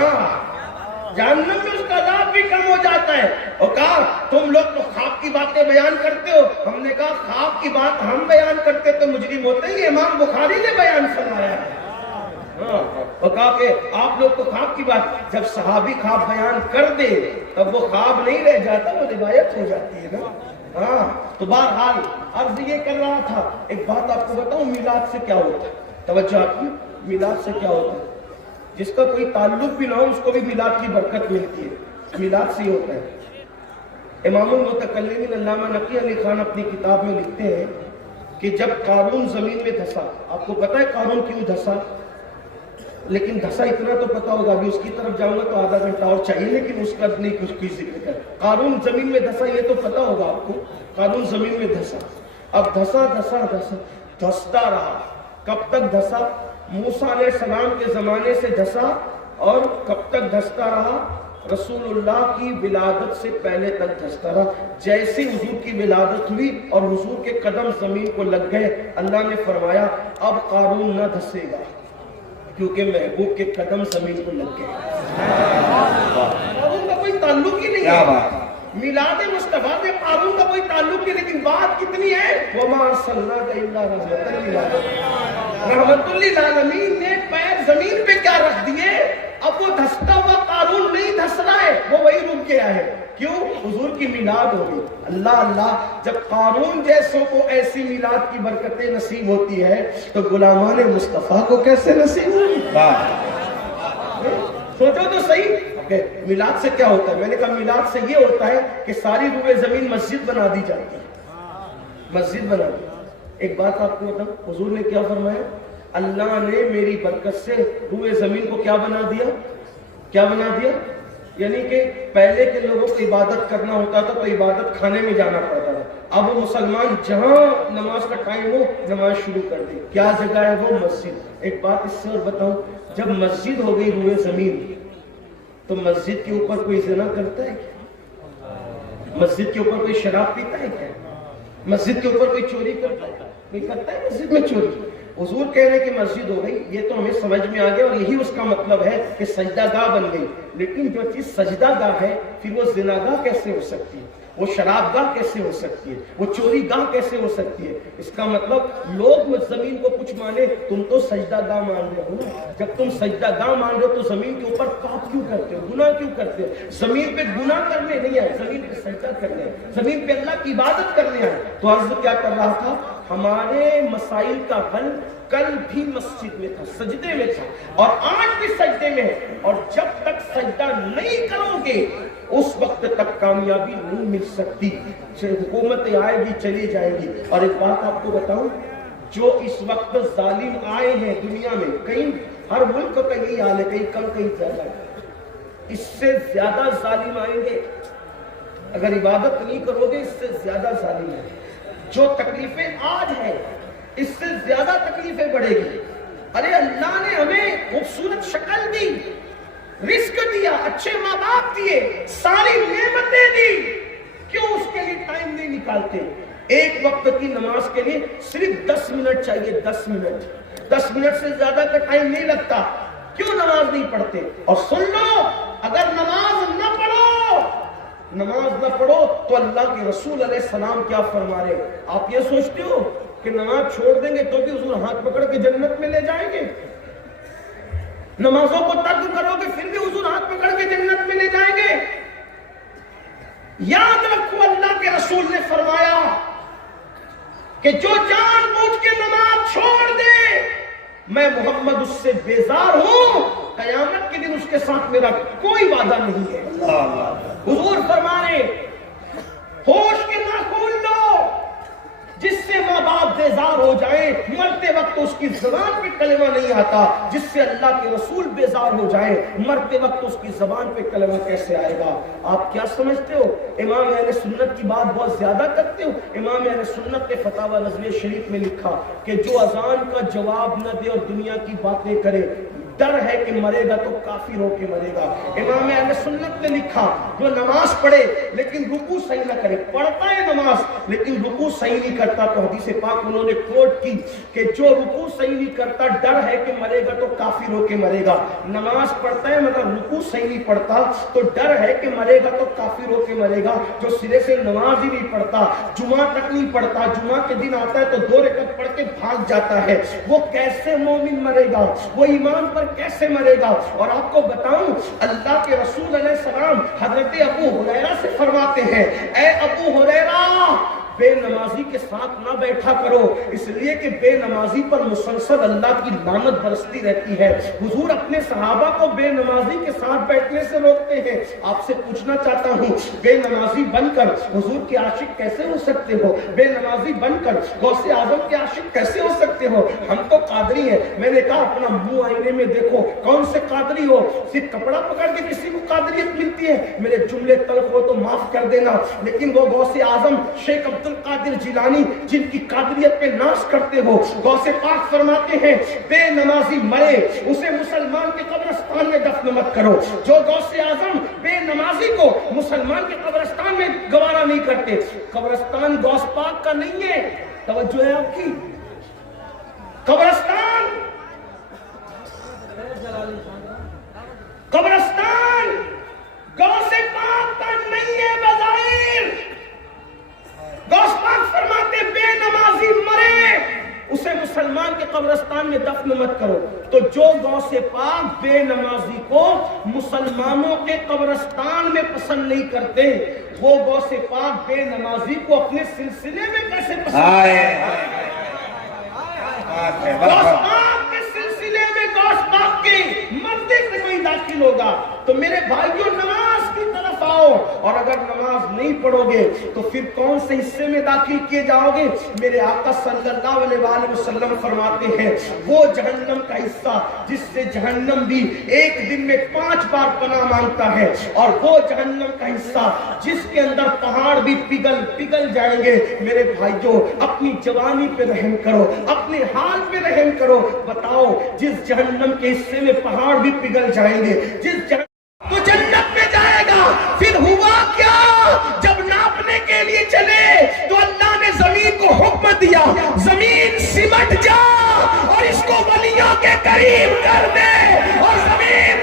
جہنم میں اس کا عذاب بھی کم ہو جاتا ہے. اور کہا تم لوگ تو خواب کی باتیں بیان کرتے ہو. ہم نے کہا خواب کی بات ہم بیان کرتے تو مجرم ہوتے ہیں, امام بخاری نے بیان فرمایا ہے. اور کہا کہ آپ لوگ تو خواب کی بات, جب صحابی خواب بیان کر دے تب وہ خواب نہیں رہ جاتا, وہ روایت ہو جاتی ہے نا. تو بہرحال عرض یہ کر رہا تھا, ایک بات آپ کو بتاؤں میلاد سے کیا ہوتا ہے. توجہ آپ کی, میلاد سے کیا ہوتا ہے؟ جس کا کوئی تعلق بھی نہ ہو اس کو بھی میلاد کی برکت ملتی ہے. میلاد سے ہی ہوتا ہے. امام المتکلمین علامہ نقی علی خان اپنی کتاب میں لکھتے ہیں کہ جب قارون زمین میں دھسا, آپ کو پتا ہے قارون کیوں دھسا؟ لیکن دھسا اتنا تو پتا ہوگا, ابھی اس کی طرف جاؤں گا تو آدھا گھنٹہ اور چاہیے, لیکن اس کا نہیں کچھ کوئی ذکر کر. قارون زمین میں دھسا یہ تو پتا ہوگا آپ کو, قارون زمین میں دھسا. اب دھستا رہا. کب تک دھسا؟ موسیٰ علیہ السلام کے زمانے سے دھسا. اور کب تک دھستا رہا؟ رسول اللہ کی ولادت سے پہلے تک دھستا رہا. جیسے حضور کی ولادت ہوئی اور حضور کے قدم زمین کو لگ گئے, اللہ نے فرمایا اب قارون نہ دھسے گا کیونکہ محبوب کے قدم زمین کو لگ گئے. قارون کا کوئی تعلق ہی نہیں ہے. میلاد مصطفیٰ میں قارون کا کوئی تعلق نہیں, لیکن بات کتنی ہے, وَمَا أَرْسَلْنَاكَ إِلَّا رَحْمَةً لِّلْعَالَمِينَ. رحمت للعالمین نے پیر زمین پہ کیا رکھ دیے. اب وہ دھستا ہوا قارون نہیں دھس رہا ہے, وہ وہی رک گیا ہے. کیوں؟ حضور کی میلاد ہو گئی. اللہ, جب قارون جیسوں کو ایسی میلاد کی برکتیں نصیب ہوتی ہے تو غلامان مصطفیٰ کو کیسے نصیب ہوئی؟ سوچو تو صحیح. میلاد سے کیا ہوتا ہے؟ میں نے کہا میلاد سے یہ ہوتا ہے کہ ساری روئے زمین مسجد بنا دی جاتی ہے. مسجد بنا دی. ایک بات آپ کو بتاؤں, حضور نے کیا فرمایا؟ اللہ نے میری برکت سے روئے زمین کو کیا بنا دیا؟ کیا بنا دیا؟ یعنی کہ پہلے کے لوگوں کو عبادت کرنا ہوتا تھا تو عبادت خانے میں جانا پڑتا تھا. اب وہ مسلمان جہاں نماز کا ٹائم ہو نماز شروع کر دی. کیا جگہ ہے وہ؟ مسجد. ایک بات اس سے اور بتاؤں, جب مسجد ہو گئی روئے زمین تو مسجد کے اوپر کوئی زنا کرتا ہے کیا؟ مسجد کے اوپر کوئی شراب پیتا ہے کیا؟ مسجد کے اوپر کوئی چوری کرتا ہے؟ کوئی کرتا ہے مسجد میں چوری؟ حضور کہہ رہے کہ مسجد ہو گئی, یہ تو ہمیں سمجھ میں آ گیا اور یہی اس کا مطلب ہے کہ سجدہ گاہ بن گئی. لیکن جو چیز سجدہ گاہ ہے پھر وہ زنا گاہ کیسے ہو سکتی ہے؟ وہ شراب گاہ کیسے ہو سکتی ہے؟ وہ چوری گاہ کیسے ہو سکتی ہے؟ اس کا مطلب لوگ زمین کو کچھ مانے، تم تو سجدہ گاہ مان رہے ہو نا۔ جب تم سجدہ گاہ مان رہے ہو تو زمین کے اوپر پاپ کیوں کرتے ہو، گناہ کیوں کرتے ہو؟ زمین پہ گناہ کرنے نہیں آئے، زمین پہ سجدہ کرنے آئے، زمین پہ اللہ کی عبادت کرنے آئے۔ تو عرض کیا کر رہا تھا، ہمارے مسائل کا حل کل بھی مسجد میں تھا، سجدے میں تھا، اور آج بھی سجدے میں ہے، اور جب تک سجدہ نہیں کرو گے اس وقت تک کامیابی نہیں مل سکتی۔ حکومتیں آئے گی چلی جائے گی۔ اور ایک بات آپ کو بتاؤں، جو اس وقت ظالم آئے ہیں دنیا میں، کہیں ہر ملک کا یہی حال ہے، کہیں کم کہیں زیادہ، اس سے زیادہ ظالم آئیں گے اگر عبادت نہیں کرو گے، اس سے زیادہ ظالم ہے۔ جو تکلیفیں آج ہیں اس سے زیادہ تکلیفیں بڑھے گی۔ ارے اللہ نے ہمیں خوبصورت شکل دی، رزق دیا، اچھے ماں باپ دیے، ساری نعمتیں دی، کیوں اس کے لیے ٹائم نہیں نکالتے؟ ایک وقت کی نماز کے لیے صرف 10 منٹ چاہیے، 10 منٹ، 10 منٹ سے زیادہ کا ٹائم نہیں لگتا، کیوں نماز نہیں پڑھتے؟ اور سن لو، اگر نماز نہ پڑھو تو اللہ کے رسول علیہ السلام کیا فرما رہے؟ آپ یہ سوچتے ہو کہ نماز چھوڑ دیں گے تو بھی حضور ہاتھ پکڑ کے جنت میں لے جائیں گے؟ نمازوں کو ترک کرو گے پھر بھی حضور ہاتھ پکڑ کے جنت میں لے جائیں گے؟ یاد رکھو، اللہ کے رسول نے فرمایا کہ جو جان بوجھ کے نماز چھوڑ دے، میں محمد اس سے بیزار ہوں، قیامت کے دن اس کے ساتھ میرا کوئی وعدہ نہیں ہے۔ حضور فرما رہے، ہوش کے ناخن لو، جس سے ماں باپ بیزار ہو جائیں، مرتے وقت اس کی زبان پہ کلمہ نہیں آتا، جس سے اللہ کے رسول بیزار ہو جائیں، مرتے وقت اس کی زبان پہ کلمہ کیسے آئے گا؟ آپ کیا سمجھتے ہو امام اہل سنت کی بات بہت زیادہ کرتے ہو؟ امام اہل سنت نے فتاوی رضویہ شریف میں لکھا کہ جو اذان کا جواب نہ دے اور دنیا کی باتیں کرے، ڈر ہے کہ مرے گا تو کافر ہو کے مرے گا۔ امام اہل سنت نے لکھا جو نماز پڑھے لیکن رکوع صحیح نہ کرے، پڑھتا ہے نماز لیکن رکوع صحیح نہیں کرتا، تو حدیث پاک انہوں نے کوٹ کی کہ جو رکوع صحیح نہیں کرتا، ڈر ہے کہ مرے گا تو کافر ہو کے مرے گا۔ نماز پڑھتا ہے مگر رکوع صحیح نہیں پڑھتا تو ڈر ہے کہ مرے گا تو کافر ہو کے مرے گا۔ جو سرے سے نماز ہی نہیں پڑھتا، جمعہ تک نہیں پڑھتا، جمعہ کے دن آتا ہے تو 2 رکعت پڑھ کے بھاگ جاتا ہے، وہ کیسے مومن مرے گا؟ وہ ایمان پر کیسے مرے گا؟ اور آپ کو بتاؤں، اللہ کے رسول علیہ السلام حضرت ابو ہریرہ سے فرماتے ہیں، اے ابو ہریرہ، بے نمازی کے ساتھ نہ بیٹھا کرو، اس لیے کہ بے نمازی پر مسلسل اللہ کی لعنت برستی رہتی ہے۔ حضور اپنے صحابہ کو بے نمازی کے ساتھ بیٹھنے سے روکتے ہیں۔ آپ سے پوچھنا چاہتا ہوں، بے نمازی بن کر حضور کے عاشق کیسے ہو سکتے ہو؟ بے نمازی بن کر غوث اعظم کے عاشق کیسے ہو سکتے ہو؟ ہم تو قادری ہیں۔ میں نے کہا اپنا منہ آئینے میں دیکھو، کون سے قادری ہو؟ صرف کپڑا پکڑ کے کسی کو قادریت ملتی ہے؟ میرے جملے تلخ ہو تو معاف کر دینا، لیکن وہ غوث اعظم شیخ عبد القادر جیلانی جن کی قادریت پہ ناز کرتے ہو، غوث پاک فرماتے ہیں بے نمازی مرے اسے مسلمان کے قبرستان میں دفن مت کرو۔ جو غوث اعظم بے نمازی کو مسلمان کے قبرستان میں گوارا نہیں کرتے، قبرستان غوث پاک کا نہیں ہے، توجہ ہے آپ کی، قبرستان غوث پاک کا نہیں ہے بظاہر۔ غوث پاک فرماتے بے نمازی مرے اسے مسلمان کے قبرستان میں دفن مت کرو۔ تو جو غوث پاک بے نمازی کو مسلمانوں کے قبرستان میں پسند نہیں کرتے، وہ غوث پاک بے نمازی کو اپنے سلسلے میں کیسے پسند کرتے؟ غوث پاک کے سلسلے میں غوث پاک کے مردے سے کوئی داخل ہوگا تو میرے بھائیوں نماز کی طرف آؤ، اور اگر نماز نہیں پڑھو گے تو پھر کون سے حصے میں داخل کیے جاؤ گے؟ میرے آقا صلی اللہ علیہ وآلہ وسلم فرماتے ہیں وہ جہنم کا حصہ جس سے جہنم بھی ایک دن میں 5 بار پناہ مانگتا ہے، اور وہ جہنم کا حصہ جس کے اندر پہاڑ بھی پگھل جائیں گے۔ میرے بھائیوں اپنی جوانی پہ رحم کرو، اپنے حال پہ رحم کرو، بتاؤ جس جہنم کے حصے میں پہاڑ بھی پگھل جائیں گے، تو جنت میں جائے گا۔ پھر ہوا کیا؟ جب ناپنے کے لیے چلے تو اللہ نے زمین کو حکم دیا زمین سمٹ جا اور اس کو ولیوں کے قریب کر دے، اور زمین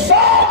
100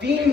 3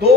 2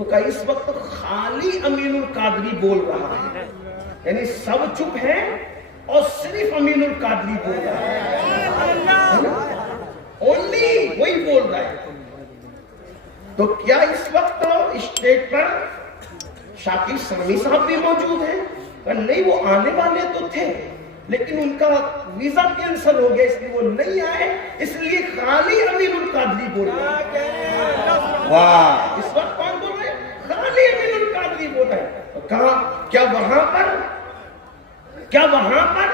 تو کہا اس وقت خالی امین القادری بول رہا ہے، یعنی سب چپ ہیں اور صرف امین القادری بول رہا ہے، اونلی وہی بول رہا ہے۔ تو کیا اس وقت اسٹیج پر شاکر سنگی صاحب بھی موجود ہیں؟ نہیں، وہ آنے والے تو تھے لیکن ان کا ویزا کینسل ہو گیا، اس لیے وہ نہیں آئے، اس لیے خالی امین القادری بول رہے ہیں۔ واہ، اس وقت کون بول رہے ہیں؟ خالی امین القادری بول رہے ہیں۔ کہا کیا وہاں پر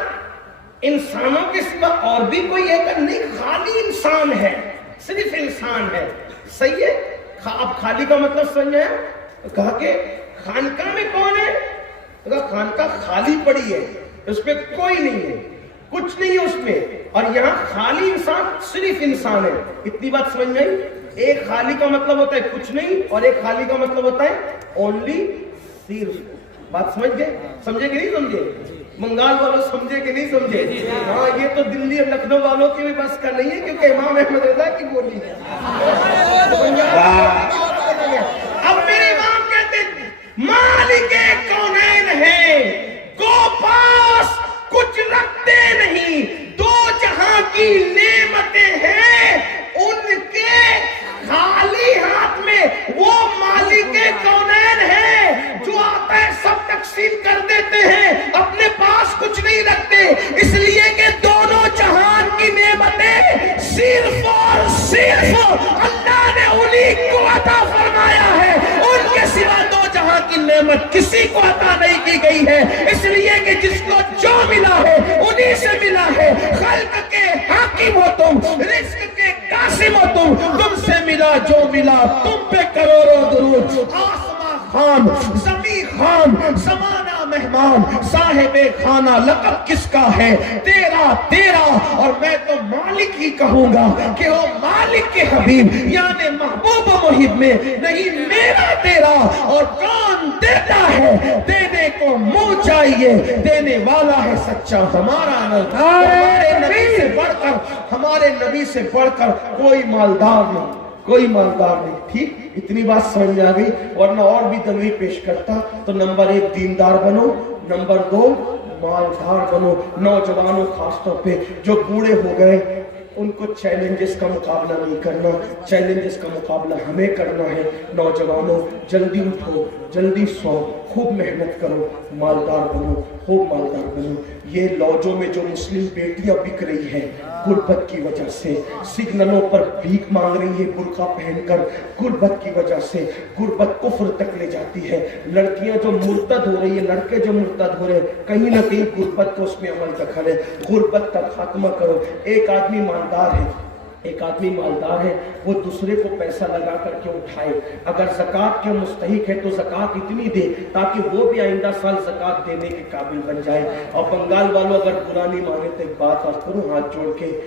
انسانوں کے سوا اور بھی کوئی ہے؟ کہ نہیں، خالی انسان ہے، صرف انسان ہے۔ صحیح ہے، اب خالی کا مطلب سمجھے؟ کہا کہ خانقاہ میں کون ہے؟ کہا خانقاہ خالی پڑی ہے، اس پہ کوئی نہیں ہے، کچھ نہیں ہے اس میں، اور یہاں خالی انسان صرف انسان ہے۔ اتنی بات سمجھ میں آئی؟ ایک خالی کا مطلب ہوتا ہے کچھ نہیں، اور ایک خالی کا مطلب ہوتا ہے اونلی، صرف۔ بات سمجھ گئے؟ سمجھے کہ نہیں سمجھے؟ بنگال والوں سمجھے کہ نہیں سمجھے؟ ہاں، یہ تو دلی اور لکھنؤ والوں کی بھی بس کا نہیں ہے، کیونکہ امام احمد رضا کی بولی ہے۔ اب میرے امام کہتے ہیں مالک کونین ہے، کو پاس کچھ رکھتے نہیں، دو جہاں کی نعمتیں ہیں ان کے خالی ہاتھ میں، وہ مالک کونین ہے جو آتا ہے سب تقسیم کر دیتے ہیں، اپنے پاس کچھ نہیں رکھتے، اس لیے کہ دونوں جہان کی نعمتیں صرف اور صرف اللہ نے انہیں کو عطا فرمایا ہے، ان کے سوا دو جہاں کی نعمت کسی کو عطا نہیں کی گئی ہے، اس لیے کہ جس کو جو ملا ہے انہی سے ملا ہے۔ خلق کے حاکم ہو تم، رزق کے قاسم ہو تم سے ملا جو ملا، تم پہ کروڑوں درود۔ آسمان خان، زمین خان، زمانہ مہمان، صاحب خانہ لقب کس کا ہے؟ تیرا تیرا، اور میں تو مالک ہی کہوں گا کہ وہ مالک کے حبیب یعنی محبوب و محب میں نہیں، میرا تیرا۔ اور کون دیتا ہے؟ دینے کو منہ چاہیے، دینے والا ہے سچا ہمارا نبی۔ ہمارے نبی سے بڑھ کر کوئی مالدار نہیں، کوئی مالدار نہیں۔ ٹھیک، اتنی بات سمجھ آ گئی، ورنہ اور بھی دلیل پیش کرتا تو نمبر 1 دیندار بنو، نمبر 2 مالدار بنو۔ نوجوانوں خاص طور پہ جو بوڑھے ہو گئے ان کو چیلنجز کا مقابلہ نہیں کرنا، چیلنجز کا مقابلہ ہمیں کرنا ہے۔ نوجوانوں جلدی اٹھو، جلدی سو، خوب محنت کرو، مالدار بنو، خوب مالدار بنو۔ یہ لوجوں میں جو مسلم بیٹیاں بک رہی ہیں غربت کی وجہ سے، سگنلوں پر بھیک مانگ رہی ہے برقع پہن کر غربت کی وجہ سے، غربت کفر تک لے جاتی ہے۔ لڑکیاں جو مرتد ہو رہی ہیں، لڑکے جو مرتد ہو رہے ہیں، کہیں نہ کہیں غربت کو اس میں عمل دخل ہے۔ غربت کا خاتمہ کرو۔ ایک آدمی مالدار ہے، وہ دوسرے کو پیسہ لگا کر کے اٹھائے، اگر زکوٰۃ کے مستحق ہے تو زکوٰۃ اتنی دے تاکہ وہ بھی آئندہ سال زکوٰۃ دینے کے قابل بن جائے۔ اور بنگال والوں اگر برا نہیں مانے تو ایک بات اور کروں ہاتھ جوڑ کے،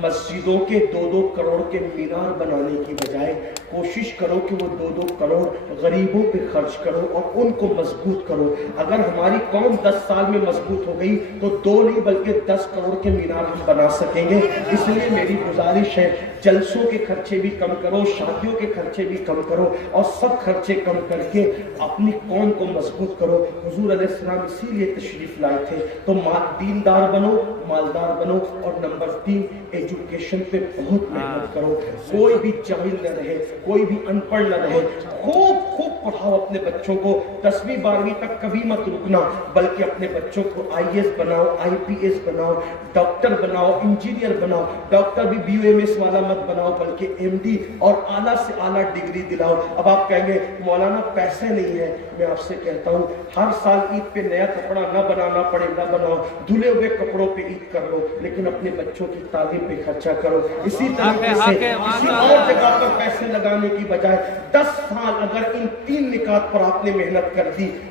مسجدوں کے 2-2 کروڑ کے مینار بنانے کی بجائے کوشش کرو کہ وہ 2-2 کروڑ غریبوں پہ خرچ کرو اور ان کو مضبوط کرو۔ اگر ہماری قوم 10 سال میں مضبوط ہو گئی تو 2 نہیں بلکہ 10 کروڑ کے مینار ہم بنا سکیں گے۔ اس لیے میری گزارش ہے جلسوں کے خرچے بھی کم کرو، شادیوں کے خرچے بھی کم کرو، اور سب خرچے کم کر کے اپنی قوم کو مضبوط کرو۔ حضور علیہ السلام اسی لیے تشریف لائے تھے۔ تو دیندار بنو، مالدار بنو، اور نمبر 3 ایجوکیشن پہ بہت محنت کرو۔ کوئی بھی جاہل نہ رہے، کوئی بھی ان پڑھ نہ رہے، خوب پڑھاؤ اپنے بچوں کو۔ 10ویں 12ویں تک کبھی مت رکنا، بلکہ اپنے بچوں کو IAS بناؤ، IPS بناؤ، ڈاکٹر بناؤ، انجینئر بناؤ۔ ڈاکٹر بھی BUMS والا مت بناؤ بلکہ MD اور اعلیٰ سے اعلیٰ ڈگری دلاؤ۔ اب آپ کہیں گے مولانا پیسے نہیں ہیں، میں آپ سے کہتا ہوں ہر سال عید پہ نیا کپڑا نہ بنانا پڑے، نہ بناؤ، دھلے ہوئے کپڑوں پہ عید کر لو، لیکن اپنے بچوں کی تعلیم پہ خرچہ کرو۔ اسی طریقے سے کسی اور جگہ پر پیسے لگانے کی بجائے 10 سال اگر ان 3 نکات پر آپ نے محنت کر دی،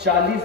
40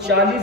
40